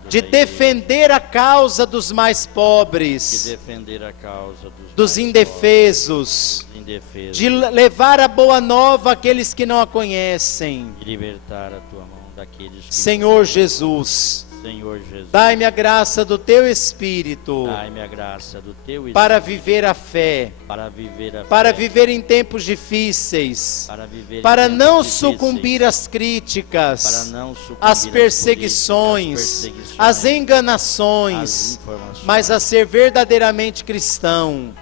de defender a causa dos mais pobres, dos indefesos, de levar a boa nova àqueles que não a conhecem. Senhor Jesus, dai-me a graça do Teu Espírito, para viver a fé, para viver em tempos difíceis, para não sucumbir às críticas, às perseguições, às enganações, mas a ser verdadeiramente cristão,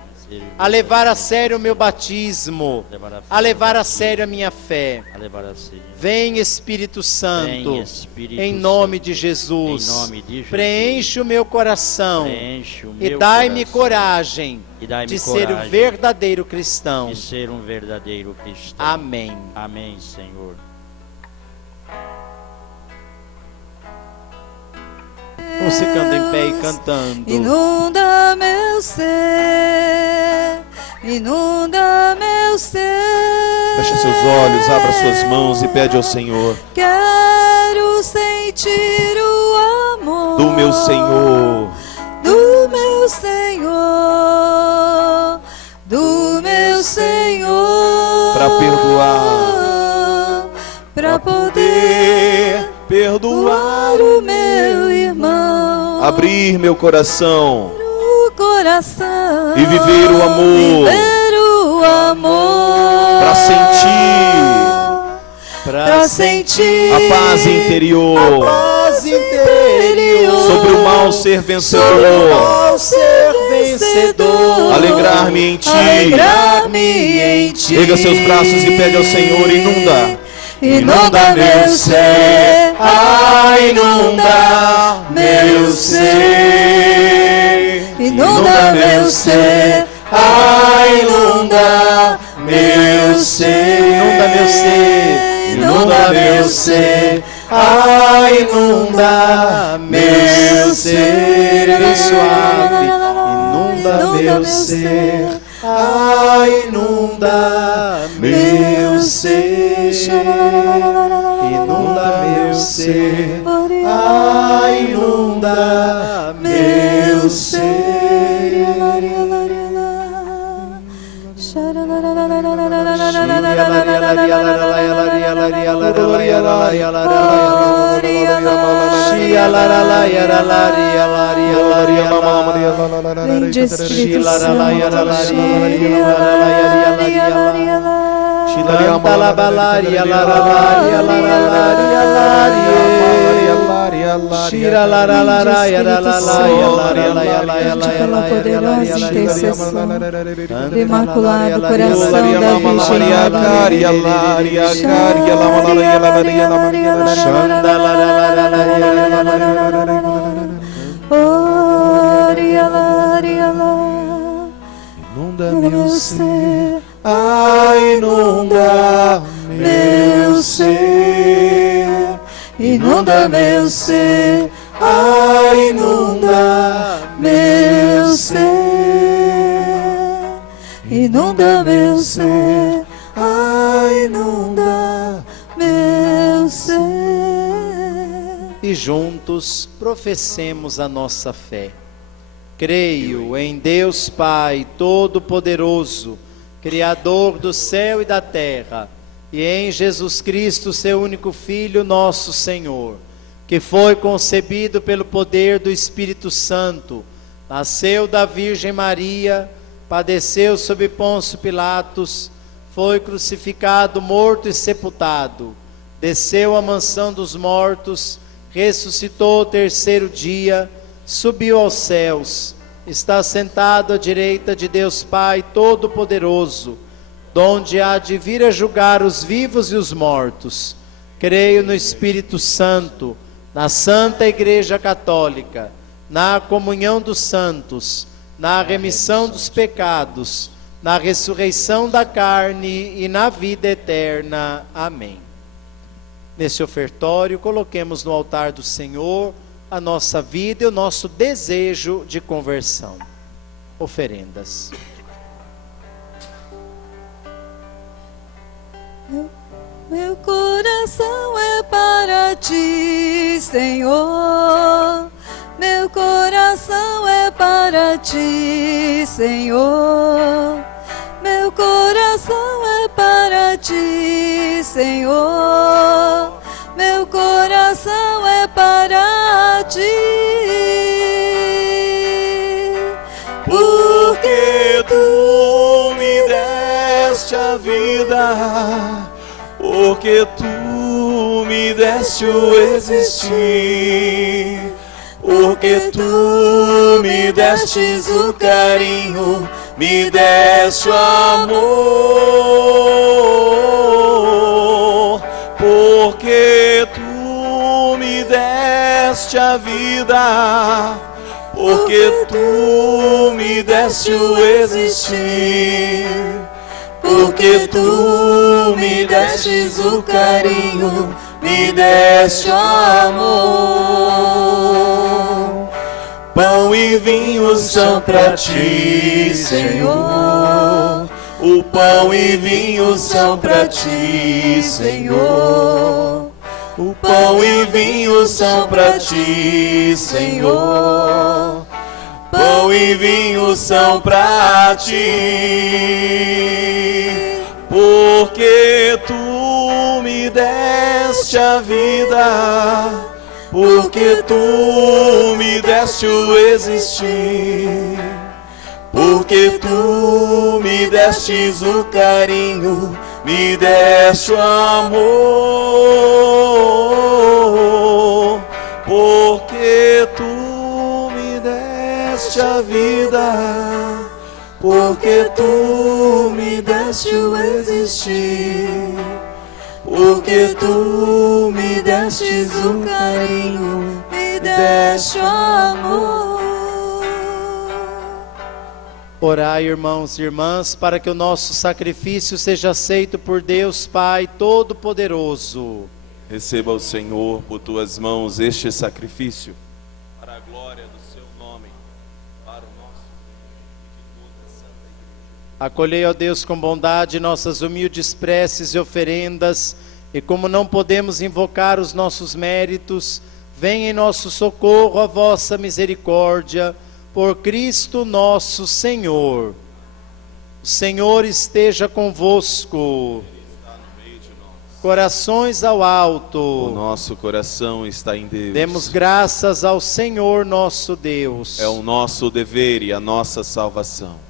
a levar a sério o meu batismo, a levar a sério a minha fé. Vem, Espírito Santo, em nome de Jesus, preenche o meu coração e dai-me coragem de ser um verdadeiro cristão. Amém. Amém, Senhor. Vamos ficando em pé e cantando. Inunda meu ser, inunda meu ser. Feche seus olhos, abra suas mãos e pede ao Senhor. Quero sentir o amor Do meu Senhor, do meu Senhor, do meu Senhor, para perdoar, para poder perdoar, o meu irmão, abrir meu coração o coração e viver o amor, para sentir a paz interior, sobre o mal ser vencedor, alegrar-me em Ti. Erga seus braços e pede ao Senhor: inunda meu ser, inunda meu ser, inunda meu ser, inunda meu ser, inunda meu ser, inunda meu ser, inunda meu ser, bem suave, inunda meu ser, inunda meu ser, inunda meu ser, inunda meu ser. Vinde, Espírito Santo. Pela poderosa intercessão do Imaculado Coração da Virgem Inunda meu ser, inunda meu ser, inunda meu ser, inunda meu ser, inunda meu ser, inunda meu ser. E juntos professemos a nossa fé. Creio em Deus Pai Todo-Poderoso, Criador do céu e da terra, e em Jesus Cristo, seu único Filho, nosso Senhor, que foi concebido pelo poder do Espírito Santo, nasceu da Virgem Maria, padeceu sob Pôncio Pilatos, foi crucificado, morto e sepultado, desceu à mansão dos mortos, ressuscitou ao terceiro dia, subiu aos céus, está sentado à direita de Deus Pai Todo-Poderoso, donde há de vir a julgar os vivos e os mortos. Creio no Espírito Santo, na Santa Igreja Católica, na comunhão dos santos, na remissão dos pecados, na ressurreição da carne e na vida eterna. Amém. Nesse ofertório, coloquemos no altar do Senhor a nossa vida e o nosso desejo de conversão. Oferendas. Meu coração é para ti, Senhor. Meu coração é para ti, Senhor. Meu coração é para ti, Senhor. Meu coração é para ti. Porque tu me deste a vida, porque tu me deste o existir, porque tu me destes o carinho, me deste o amor, porque tu me deste a vida, porque tu me deste o existir, porque tu me destes o carinho, me deste o amor. Pão e vinho são para ti, Senhor. O pão e vinho são para ti, Senhor. O pão e vinho são para ti, Senhor. Pão e vinho são para ti. Porque tu me deste a vida, porque tu me deste o existir, porque tu me destes o carinho, me deste o amor, porque tu me deste a vida, porque tu me deste o existir, porque tu me destes o carinho, me deste o amor. Orai, irmãos e irmãs, para que o nosso sacrifício seja aceito por Deus Pai Todo-Poderoso. Receba o Senhor por tuas mãos este sacrifício, para a glória do seu nome, para o nosso e de toda a Santa Igreja. Acolhei, ó Deus, com bondade nossas humildes preces e oferendas, e como não podemos invocar os nossos méritos, venha em nosso socorro a vossa misericórdia, por Cristo nosso Senhor. O Senhor esteja convosco. Corações ao alto. O nosso coração está em Deus. Demos graças ao Senhor nosso Deus. É o nosso dever e a nossa salvação.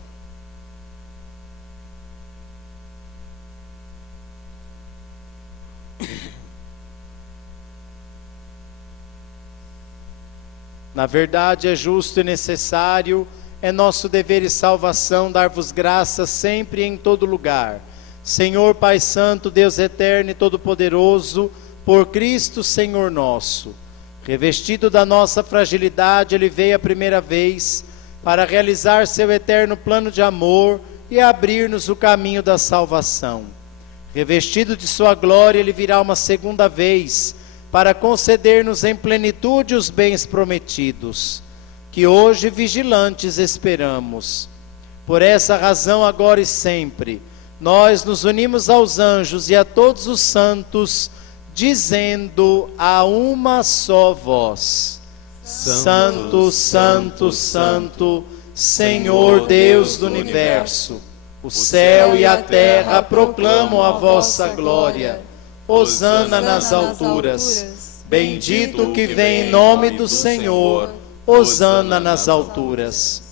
Na verdade, é justo e necessário, é nosso dever e salvação dar-vos graças sempre e em todo lugar. Senhor Pai Santo, Deus eterno e todo-poderoso, por Cristo Senhor nosso. Revestido da nossa fragilidade, Ele veio a primeira vez para realizar seu eterno plano de amor e abrir-nos o caminho da salvação. Revestido de sua glória, Ele virá uma segunda vez para conceder-nos em plenitude os bens prometidos, que hoje vigilantes esperamos. Por essa razão, agora e sempre, nós nos unimos aos anjos e a todos os santos, dizendo a uma só voz: Santo, Santo, Santo, Senhor Deus do Universo, o céu e a terra proclamam a vossa glória. Hosana nas alturas. Bendito que vem em nome do Senhor. Hosana nas alturas.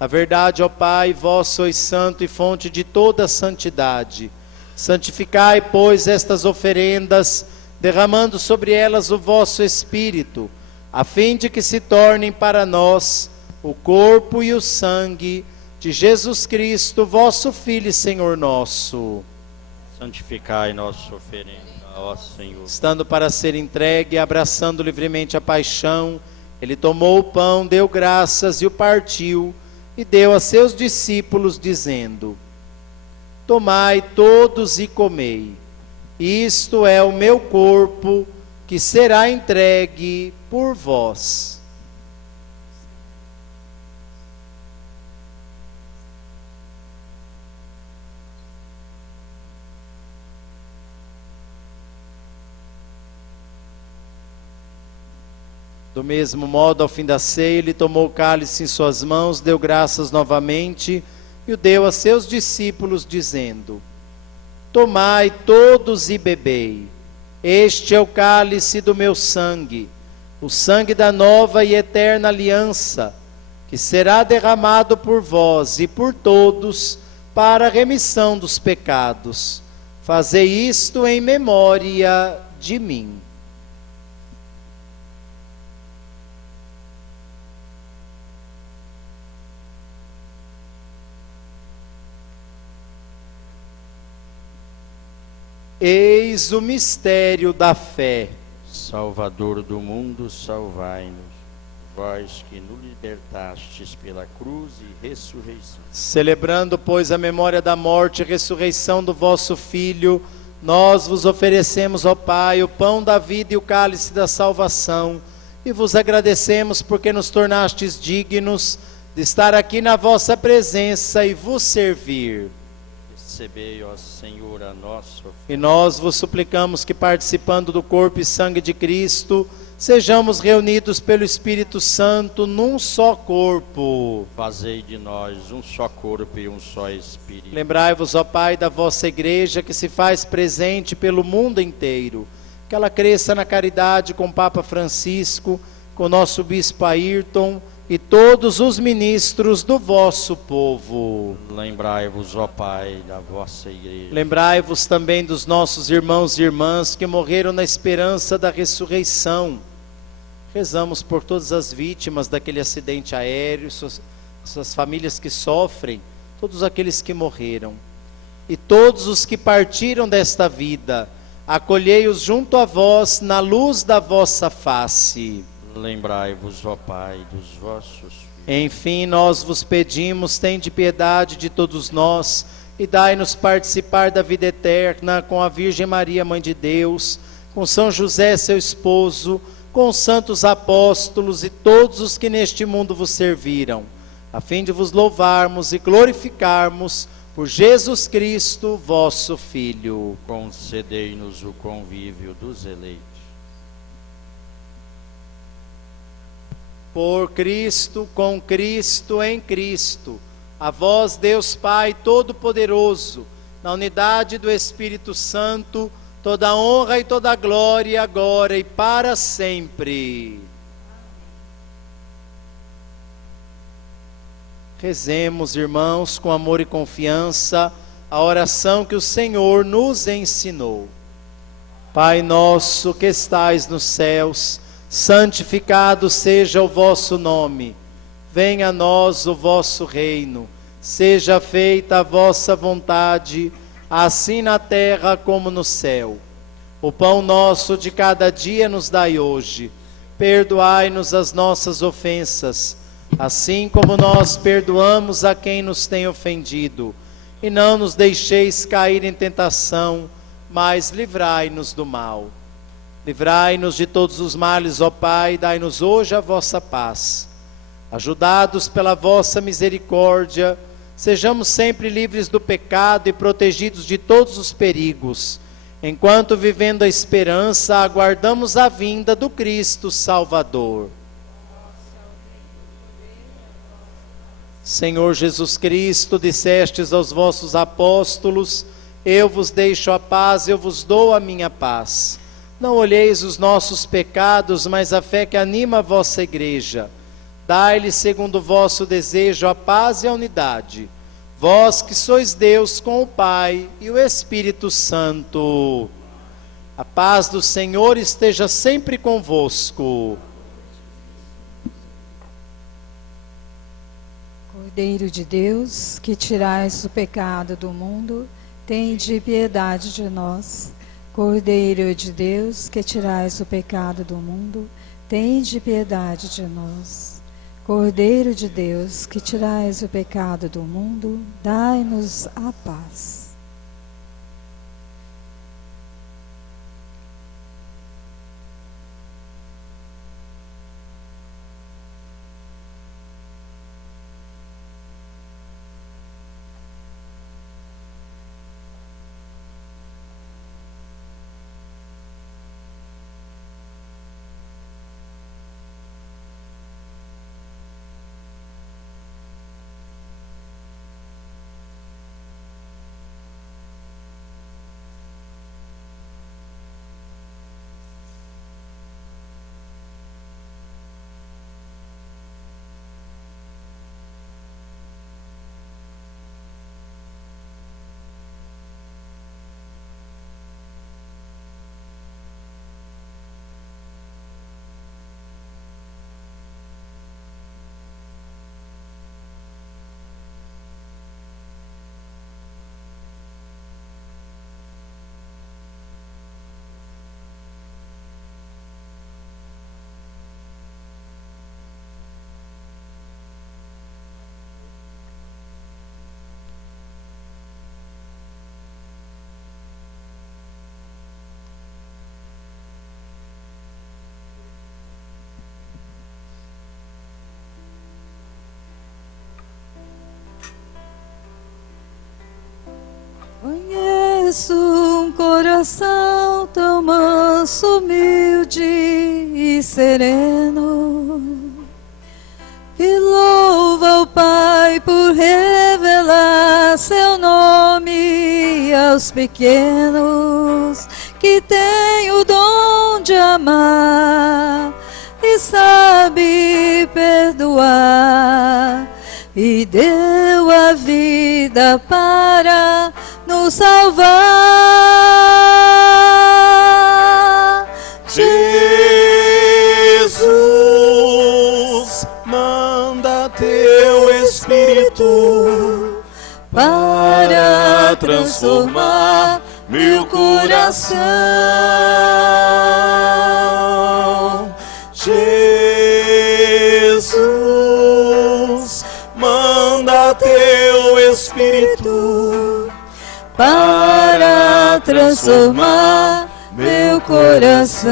A verdade, ó Pai, vós sois santo e fonte de toda santidade. Santificai, pois, estas oferendas, derramando sobre elas o vosso Espírito, a fim de que se tornem para nós o corpo e o sangue de Jesus Cristo, vosso Filho e Senhor nosso. Santificai nossa oferenda, ó Senhor. Estando para ser entregue, abraçando livremente a paixão, ele tomou o pão, deu graças e o partiu, e deu a seus discípulos, dizendo: tomai todos e comei, isto é o meu corpo, que será entregue por vós. Do mesmo modo, ao fim da ceia, ele tomou o cálice em suas mãos, deu graças novamente e o deu a seus discípulos, dizendo: tomai todos e bebei, este é o cálice do meu sangue, o sangue da nova e eterna aliança, que será derramado por vós e por todos para a remissão dos pecados. Fazei isto em memória de mim. Eis o mistério da fé. Salvador do mundo, salvai-nos. Vós que nos libertastes pela cruz e ressurreição. Celebrando, pois, a memória da morte e ressurreição do vosso Filho, nós vos oferecemos, ó Pai, o pão da vida e o cálice da salvação, e vos agradecemos porque nos tornastes dignos de estar aqui na vossa presença e vos servir. Recebei, ó Senhor, a nossa oferta. E nós vos suplicamos que, participando do corpo e sangue de Cristo, sejamos reunidos pelo Espírito Santo num só corpo. Fazei de nós um só corpo e um só Espírito. Lembrai-vos, ó Pai, da vossa igreja que se faz presente pelo mundo inteiro. Que ela cresça na caridade com o Papa Francisco, com o nosso Bispo Ayrton e todos os ministros do vosso povo. Lembrai-vos, ó Pai, da vossa igreja. Lembrai-vos também dos nossos irmãos e irmãs que morreram na esperança da ressurreição. Rezamos por todas as vítimas daquele acidente aéreo, suas famílias que sofrem, todos aqueles que morreram. E todos os que partiram desta vida, acolhei-os junto a vós na luz da vossa face. Lembrai-vos, ó Pai, dos vossos filhos. Enfim, nós vos pedimos, tende piedade de todos nós e dai-nos participar da vida eterna com a Virgem Maria, Mãe de Deus, com São José, seu esposo, com os santos apóstolos e todos os que neste mundo vos serviram, a fim de vos louvarmos e glorificarmos por Jesus Cristo, vosso Filho. Concedei-nos o convívio dos eleitos. Por Cristo, com Cristo, em Cristo, a vós, Deus Pai Todo-Poderoso, na unidade do Espírito Santo, toda honra e toda glória, agora e para sempre. Rezemos, irmãos, com amor e confiança, a oração que o Senhor nos ensinou. Pai nosso que estais nos céus, santificado seja o vosso nome. Venha a nós o vosso reino. Seja feita a vossa vontade, assim na terra como no céu. O pão nosso de cada dia nos dai hoje. Perdoai-nos as nossas ofensas, assim como nós perdoamos a quem nos tem ofendido. E não nos deixeis cair em tentação, mas livrai-nos do mal. Livrai-nos de todos os males, ó Pai, dai-nos hoje a vossa paz. Ajudados pela vossa misericórdia, sejamos sempre livres do pecado e protegidos de todos os perigos, enquanto, vivendo a esperança, aguardamos a vinda do Cristo Salvador. Senhor Jesus Cristo, dissestes aos vossos apóstolos: eu vos deixo a paz, eu vos dou a minha paz. Não olheis os nossos pecados, mas a fé que anima a vossa igreja. Dai-lhe, segundo o vosso desejo, a paz e a unidade. Vós que sois Deus com o Pai e o Espírito Santo. A paz do Senhor esteja sempre convosco. Cordeiro de Deus, que tirais o pecado do mundo, tende piedade de nós. Cordeiro de Deus, que tirais o pecado do mundo, tende piedade de nós. Cordeiro de Deus, que tirais o pecado do mundo, dai-nos a paz. Conheço um coração tão manso, humilde e sereno, que louva o Pai por revelar seu nome aos pequenos, que tem o dom de amar e sabe perdoar, e deu a vida para nos salvar. Jesus, manda teu Espírito para transformar meu coração. Jesus, manda teu Espírito para transformar meu coração.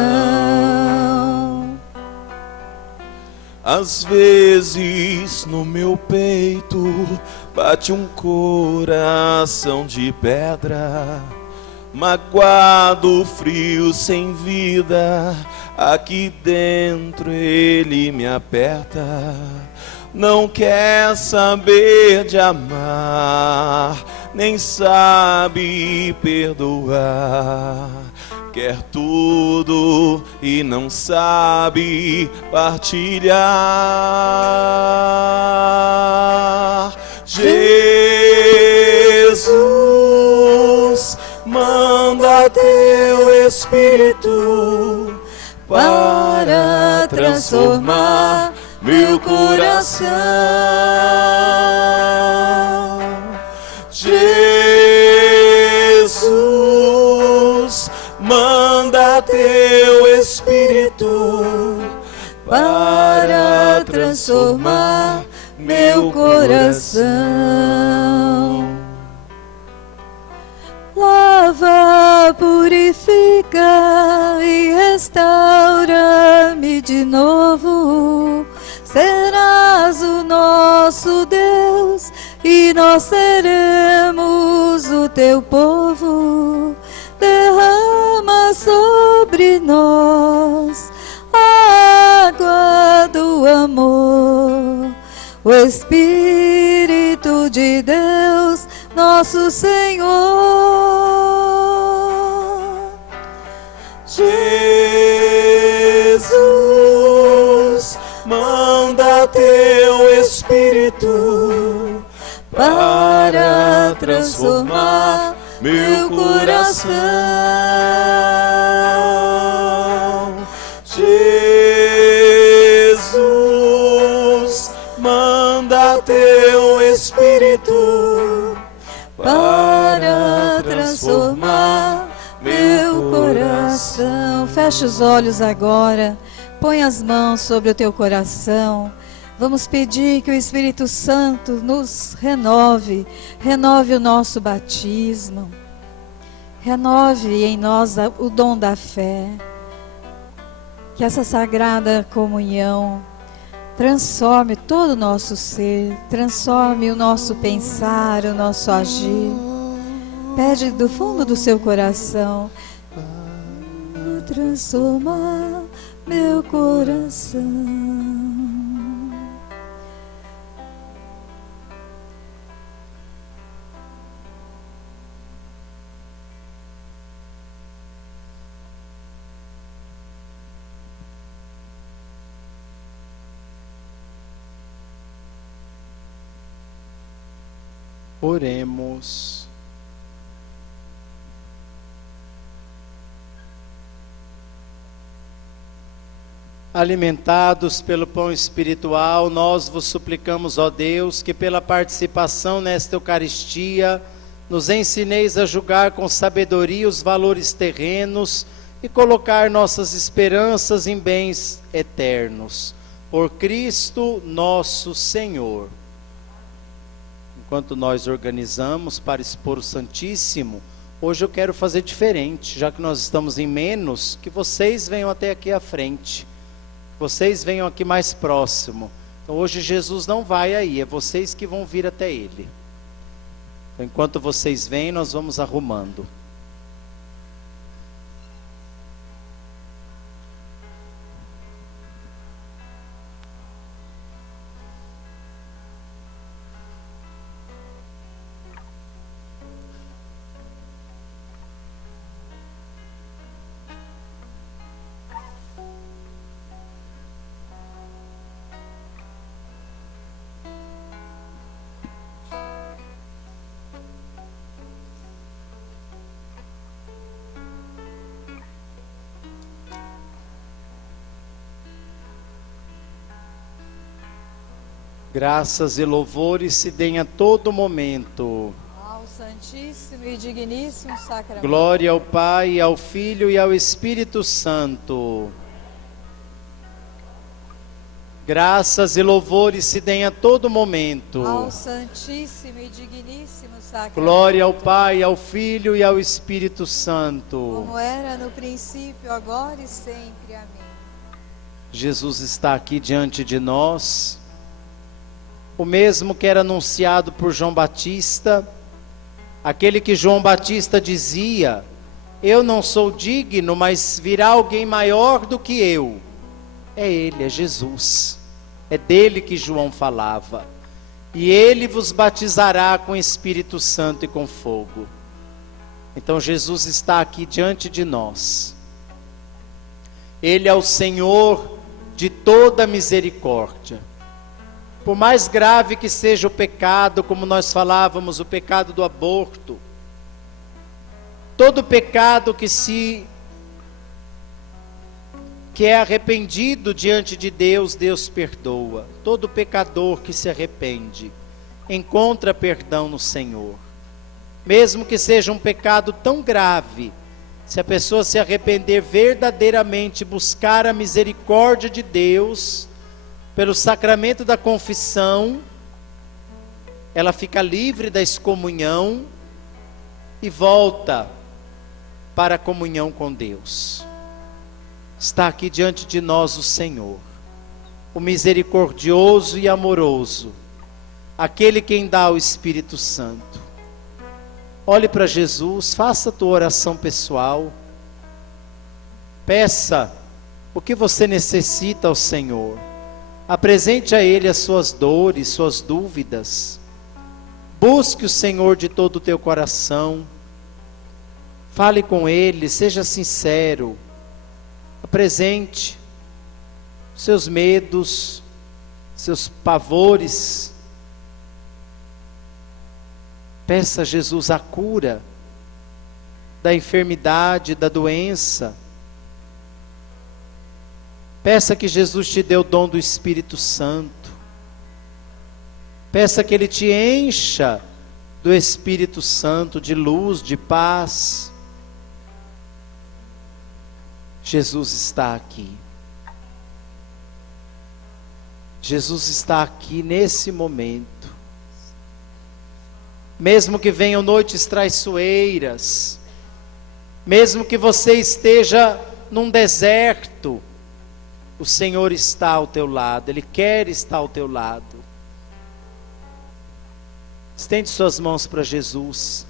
Às vezes no meu peito bate um coração de pedra, magoado, frio, sem vida. Aqui dentro ele me aperta, não quer saber de amar, nem sabe perdoar. Quer tudo e não sabe partilhar. Jesus, manda teu Espírito para transformar meu coração. Jesus, manda teu Espírito para transformar meu coração. Lava, purifica e restaura-me de novo. Serás o nosso Deus e nós seremos o teu povo. Derrama sobre nós a água do amor. o Espírito de Deus, nosso Senhor. Jesus, manda teu Espírito para transformar meu coração. Jesus, manda teu Espírito para transformar meu coração. Fecha os olhos agora, põe as mãos sobre o teu coração. Vamos pedir que o Espírito Santo nos renove o nosso batismo, renove em nós o dom da fé. Que essa sagrada comunhão transforme todo o nosso ser, transforme o nosso pensar, o nosso agir. Pede do fundo do seu coração, transformar meu coração. Oremos. Alimentados pelo pão espiritual, nós vos suplicamos, ó Deus, que pela participação nesta Eucaristia, nos ensineis a julgar com sabedoria os valores terrenos e colocar nossas esperanças em bens eternos. Por Cristo nosso Senhor. Enquanto nós organizamos para expor o Santíssimo, hoje eu quero fazer diferente, já que nós estamos em menos, que vocês venham até aqui à frente, vocês venham aqui mais próximo. Então hoje Jesus não vai aí, é vocês que vão vir até Ele. Então, enquanto vocês vêm, nós vamos arrumando. Graças e louvores se deem a todo momento Ao Santíssimo e Digníssimo Sacramento. glória ao Pai, ao Filho e ao Espírito Santo. Graças e louvores se deem a todo momento Ao Santíssimo e Digníssimo Sacramento. glória ao Pai, ao Filho e ao Espírito Santo. Como era no princípio, agora e sempre. Amém. Jesus está aqui diante de nós, o mesmo que era anunciado por João Batista, aquele que João Batista dizia: eu não sou digno, mas virá alguém maior do que eu. É Ele, é Jesus, é dele que João falava. E Ele vos batizará com Espírito Santo e com fogo. Então Jesus está aqui diante de nós. Ele é o Senhor de toda misericórdia. Por mais grave que seja o pecado, como nós falávamos, o pecado do aborto, todo pecado que é arrependido diante de Deus, Deus perdoa. Todo pecador que se arrepende encontra perdão no Senhor. Mesmo que seja um pecado tão grave, se a pessoa se arrepender verdadeiramente, buscar a misericórdia de Deus, pelo sacramento da confissão, ela fica livre da excomunhão e volta para a comunhão com Deus. Está aqui diante de nós o Senhor, o misericordioso e amoroso, aquele quem dá o Espírito Santo. Olhe para Jesus, faça a tua oração pessoal, peça o que você necessita ao Senhor. Apresente a Ele as suas dores, suas dúvidas. Busque o Senhor de todo o teu coração. Fale com Ele, seja sincero. Apresente seus medos, seus pavores. Peça a Jesus a cura da enfermidade, da doença. Peça que Jesus te dê o dom do Espírito Santo. Peça que Ele te encha do Espírito Santo, de luz, de paz. Jesus está aqui. Jesus está aqui nesse momento. Mesmo que venham noites traiçoeiras, mesmo que você esteja num deserto, o Senhor está ao teu lado, Ele quer estar ao teu lado. Estende suas mãos para Jesus.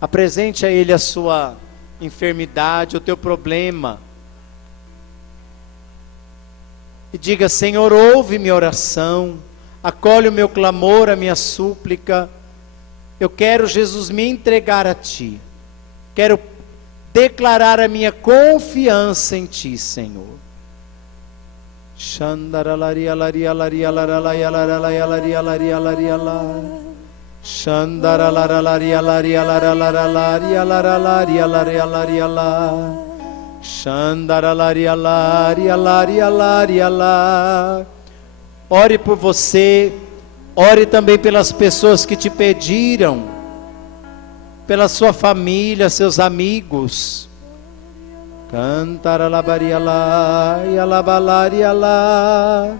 Apresente a Ele a sua enfermidade, o teu problema. E diga: Senhor, ouve minha oração, acolhe o meu clamor, a minha súplica. Eu quero, Jesus, me entregar a Ti. Quero declarar a minha confiança em Ti, Senhor. Shandaralaria laria laria laralaia laralaia laria laria laria la. Shandaralaria laria laralaria laralaria laria laria la. Shandaralaria laria laria laria la. Ore por você, ore também pelas pessoas que te pediram, pela sua família, seus amigos. Cantaralabaria lá, e alabalaria lá.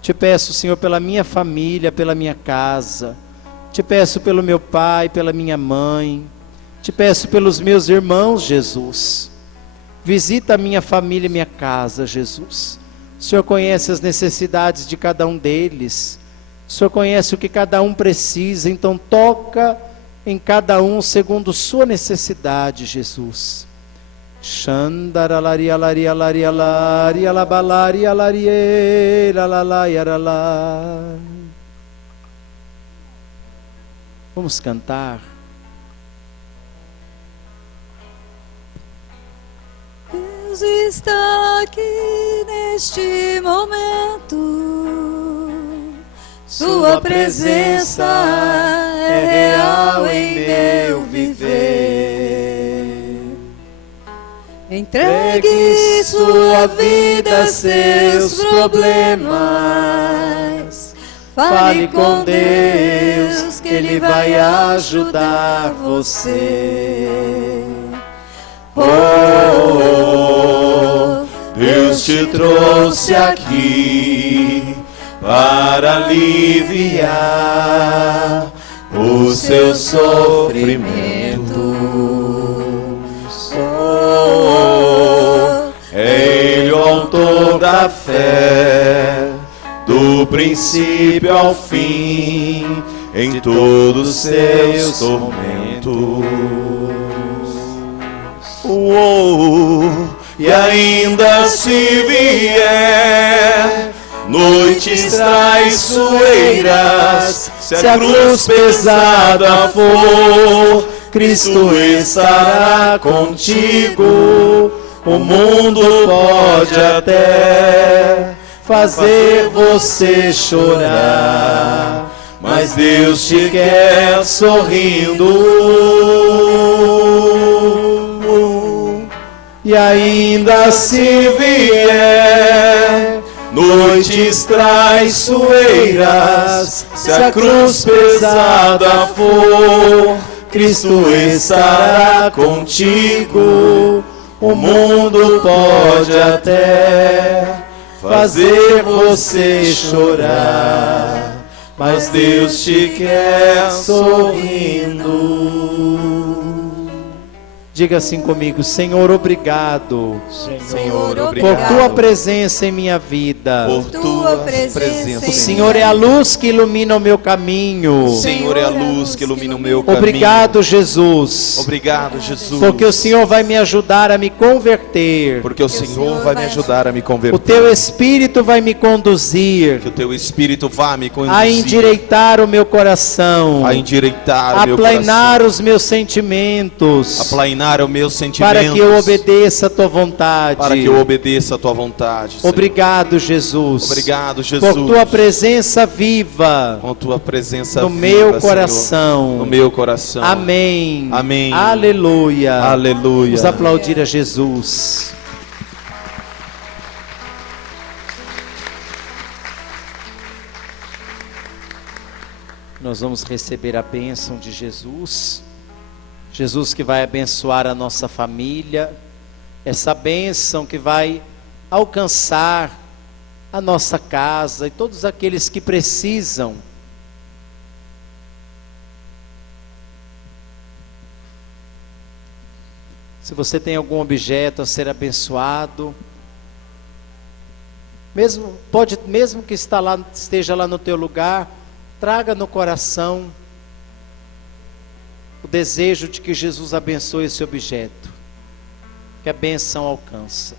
Te peço, Senhor, pela minha família, pela minha casa. Te peço pelo meu pai, pela minha mãe. Te peço pelos meus irmãos, Jesus. Visita a minha família e minha casa, Jesus. O Senhor conhece as necessidades de cada um deles. O Senhor conhece o que cada um precisa. Então toca em cada um segundo sua necessidade, Jesus. Shandaralaria laria laria laria labalaria laria lalalaia lalá. Vamos cantar. Deus está aqui neste momento. Sua presença é real em meu viver. Entregue sua vida, seus problemas. Fale com Deus que Ele vai ajudar você. Oh, Deus te trouxe aqui para aliviar o seu sofrimento. Oh, é Ele o autor da fé, do princípio ao fim, em todos os seus tormentos. Oh, e ainda se vier noites traiçoeiras, se a cruz pesada for, Cristo estará contigo. O mundo pode até fazer você chorar, mas Deus te quer sorrindo. E ainda se vier noites traiçoeiras, se a cruz pesada for, Cristo estará contigo. O mundo pode até fazer você chorar, mas Deus te quer sorrindo. Diga assim comigo: Senhor, obrigado Senhor, por obrigado tua presença em minha vida. por tua presença. O Senhor é a luz que ilumina o meu caminho. O Senhor é a luz que ilumina o meu caminho. Obrigado, Jesus. Obrigado, Jesus. Porque o Senhor vai me ajudar a me converter. Porque o Senhor vai me ajudar a me converter. O teu Espírito vai me conduzir Que o teu Espírito vá me conduzir. a endireitar o meu coração. A endireitar A o meu aplainar coração. os meus sentimentos. Aplainar os meus sentimentos. Para que eu obedeça a tua vontade. Para que eu obedeça a tua vontade. Senhor. Obrigado, Jesus. Obrigado, Jesus. Por tua presença viva Com tua presença no viva, meu Senhor. coração. No meu coração. Amém. Amém. Aleluia. Aleluia. Vamos aplaudir a Jesus. Nós vamos receber a bênção de Jesus. Jesus que vai abençoar a nossa família. Essa bênção que vai alcançar a nossa casa e todos aqueles que precisam. Se você tem algum objeto a ser abençoado, mesmo que esteja lá no teu lugar, traga no coração o desejo de que Jesus abençoe esse objeto, que a bênção alcança.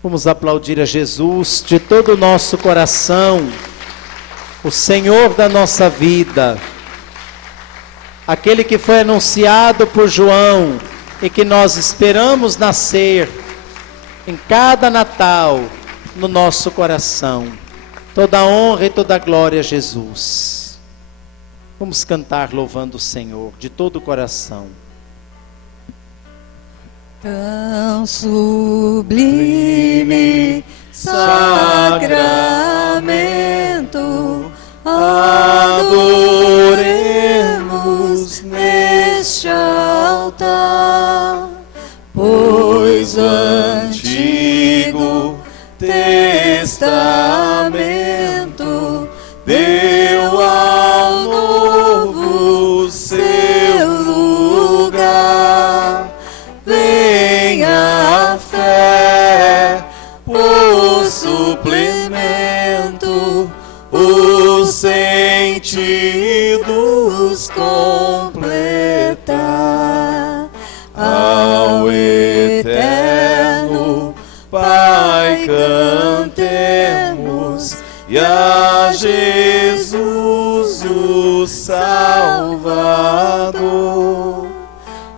Vamos aplaudir a Jesus de todo o nosso coração, o Senhor da nossa vida, aquele que foi anunciado por João e que nós esperamos nascer em cada Natal no nosso coração. Toda a honra e toda a glória a Jesus. Vamos cantar louvando o Senhor de todo o coração. Tão sublime sacramento, adoremos neste altar, pois antigo testamento deu ao novo seu lugar. Venha a fé por suplemento, os sentidos completar. Ao eterno Pai cantemos, e a Jesus o Salvador.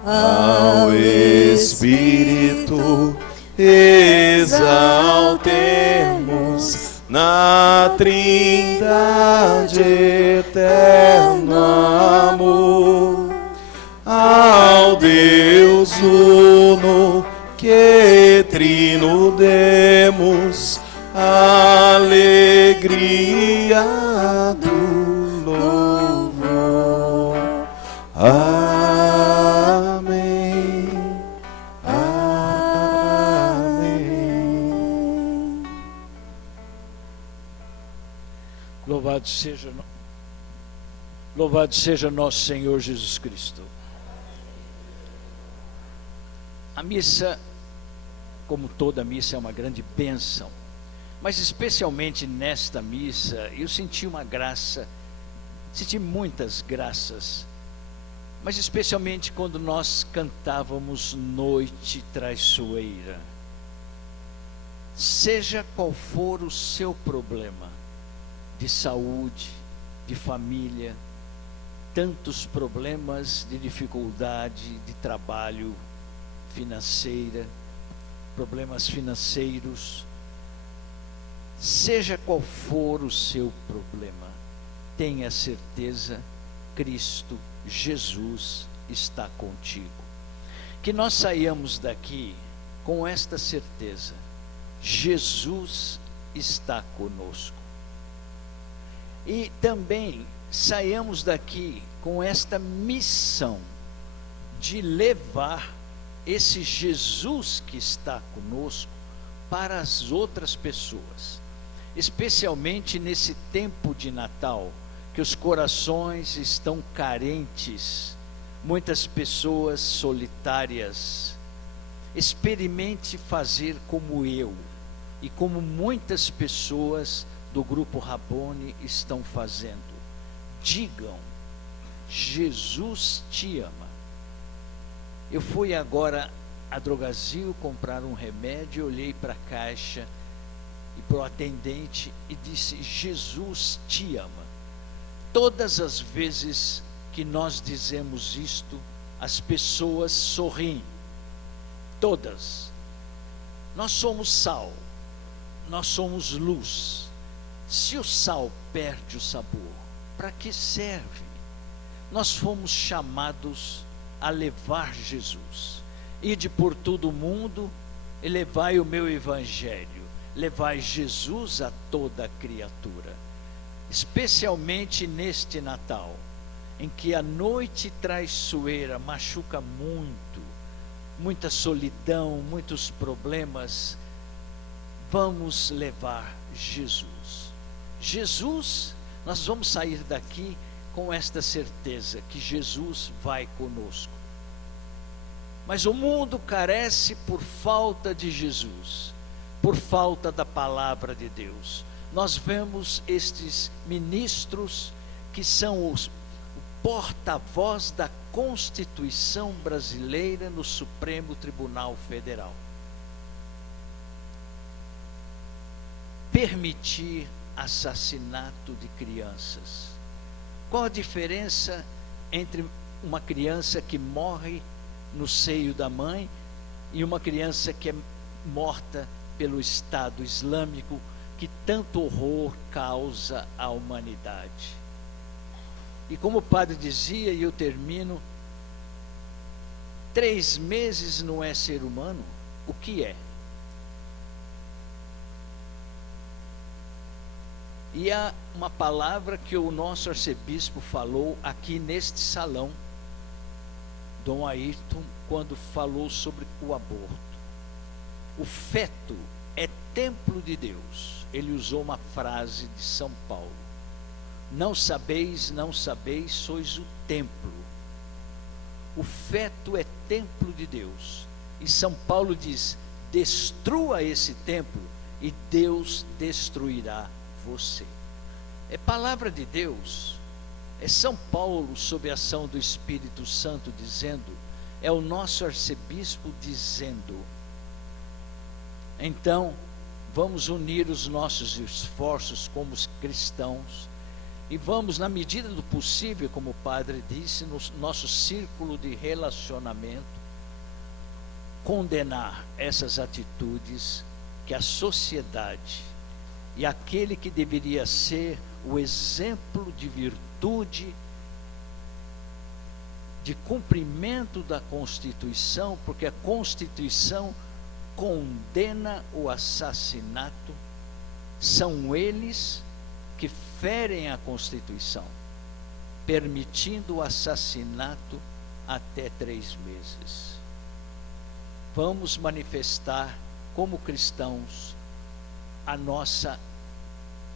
Ao Espírito exaltemos, na Trindade eterno amor. Ao Deus uno que trino demos, alegria do louvor. Amém. Amém. Louvado seja nosso Senhor Jesus Cristo. A missa, como toda missa, é uma grande bênção, mas especialmente nesta missa eu senti uma graça, senti muitas graças, mas especialmente quando nós cantávamos Noite Traiçoeira. Seja qual for o seu problema, de saúde, de família, tantos problemas de dificuldade, de trabalho, financeira, problemas financeiros, seja qual for o seu problema, tenha certeza, Cristo Jesus está contigo. Que nós saiamos daqui com esta certeza: Jesus está conosco. E também saiamos daqui com esta missão de levar esse Jesus que está conosco para as outras pessoas, especialmente nesse tempo de Natal, que os corações estão carentes, muitas pessoas solitárias. Experimente fazer como eu e como muitas pessoas do grupo Rabboni estão fazendo. Digam: Jesus te ama. Eu fui agora a Drogasil comprar um remédio, olhei para a caixa e para o atendente e disse: Jesus te ama. Todas as vezes que nós dizemos isto, as pessoas sorriem. Todas. Nós somos sal, nós somos luz. Se o sal perde o sabor, para que serve? Nós fomos chamados a levar Jesus. Ide por todo o mundo e levai o meu evangelho, levai Jesus a toda criatura, especialmente neste Natal, em que a noite traiçoeira machuca muito, muita solidão, muitos problemas. Vamos levar Jesus. Jesus, nós vamos sair daqui com esta certeza que Jesus vai conosco. Mas o mundo carece por falta de Jesus, por falta da palavra de Deus. Nós vemos estes ministros que são o porta-voz da Constituição brasileira no Supremo Tribunal Federal. Permitir assassinato de crianças. Qual a diferença entre uma criança que morre no seio da mãe e uma criança que é morta pelo Estado Islâmico, que tanto horror causa à humanidade? E como o padre dizia, e eu termino, 3 meses não é ser humano? O que é? E há uma palavra que o nosso arcebispo falou aqui neste salão, Dom Ayrton, quando falou sobre o aborto. O feto é templo de Deus. Ele usou uma frase de São Paulo: não sabeis, sois o templo. O feto é templo de Deus. E São Paulo diz: destrua esse templo e Deus destruirá você. É palavra de Deus. É São Paulo, sob a ação do Espírito Santo, dizendo. É o nosso arcebispo dizendo. Então, vamos unir os nossos esforços como cristãos e vamos, na medida do possível, como o padre disse, no nosso círculo de relacionamento, condenar essas atitudes que a sociedade e aquele que deveria ser o exemplo de virtude, de cumprimento da Constituição, porque a Constituição condena o assassinato, são eles que ferem a Constituição, permitindo o assassinato até 3 meses. Vamos manifestar como cristãos a nossa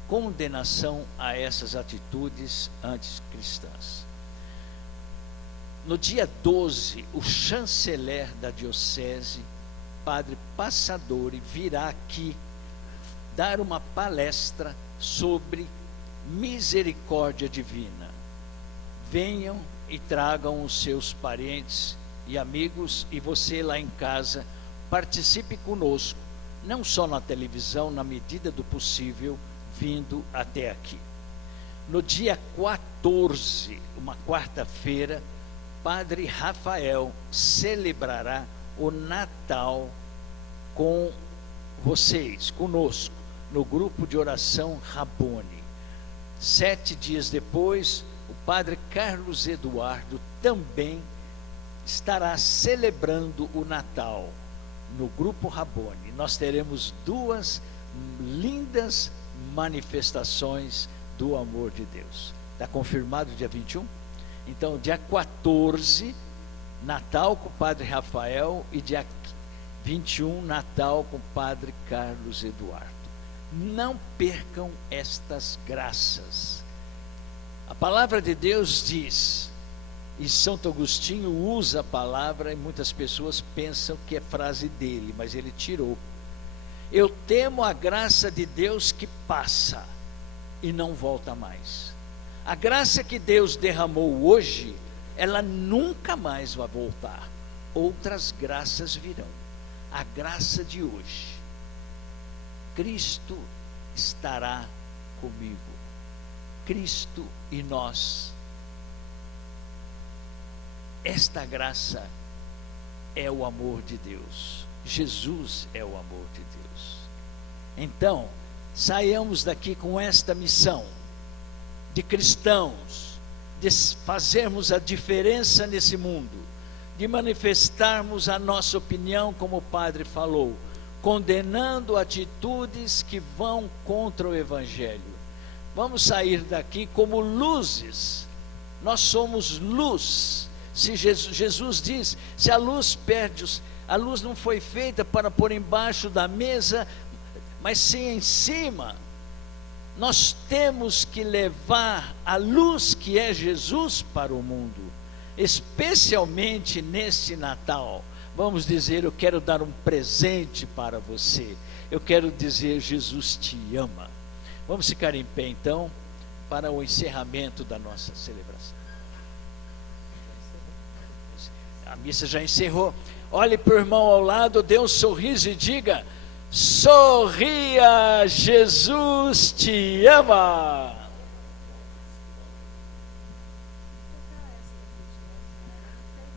condenação a essas atitudes anticristãs. No dia 12, o chanceler da diocese, Padre Passadori, virá aqui dar uma palestra sobre misericórdia divina. Venham e tragam os seus parentes e amigos, e você lá em casa participe conosco, não só na televisão, na medida do possível, vindo até aqui. No dia 14, uma quarta-feira, Padre Rafael celebrará o Natal com vocês, conosco, no grupo de oração Rabboni. 7 dias depois, o Padre Carlos Eduardo também estará celebrando o Natal no grupo Rabboni. Nós teremos 2 lindas manifestações do amor de Deus. Está confirmado dia 21? Então, dia 14, Natal com o Padre Rafael, e dia 21, Natal com o Padre Carlos Eduardo. Não percam estas graças. A palavra de Deus diz, e Santo Agostinho usa a palavra, e muitas pessoas pensam que é frase dele, mas ele tirou. Eu temo a graça de Deus que passa e não volta mais. A graça que Deus derramou hoje, ela nunca mais vai voltar. Outras graças virão. A graça de hoje, Cristo estará comigo. Cristo e nós. Esta graça é o amor de Deus. Jesus é o amor de Deus. Então, saiamos daqui com esta missão de cristãos, de fazermos a diferença nesse mundo, de manifestarmos a nossa opinião, como o Padre falou, condenando atitudes que vão contra o Evangelho. Vamos sair daqui como luzes. Nós somos luz. Se Jesus diz, se a luz perde, a luz não foi feita para pôr embaixo da mesa, mas sim em cima. Nós temos que levar a luz que é Jesus para o mundo, especialmente nesse Natal. Vamos dizer, eu quero dar um presente para você. Eu quero dizer, Jesus te ama. Vamos ficar em pé então, para o encerramento da nossa celebração. A missa já encerrou. Olhe para o irmão ao lado, dê um sorriso e diga: sorria, Jesus te ama.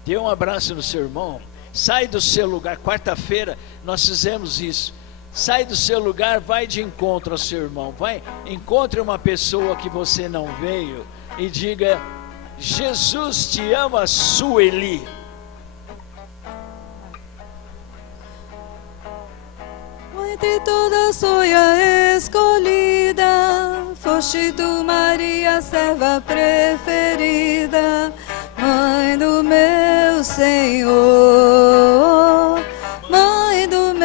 Dê um abraço no seu irmão. Sai do seu lugar. Quarta-feira nós fizemos isso. Sai do seu lugar, vai de encontro ao seu irmão. Vai, encontre uma pessoa que você não veio e diga: Jesus te ama, Sueli. Entre todas fui a escolhida, foste tu, Maria, serva preferida, mãe do meu Senhor.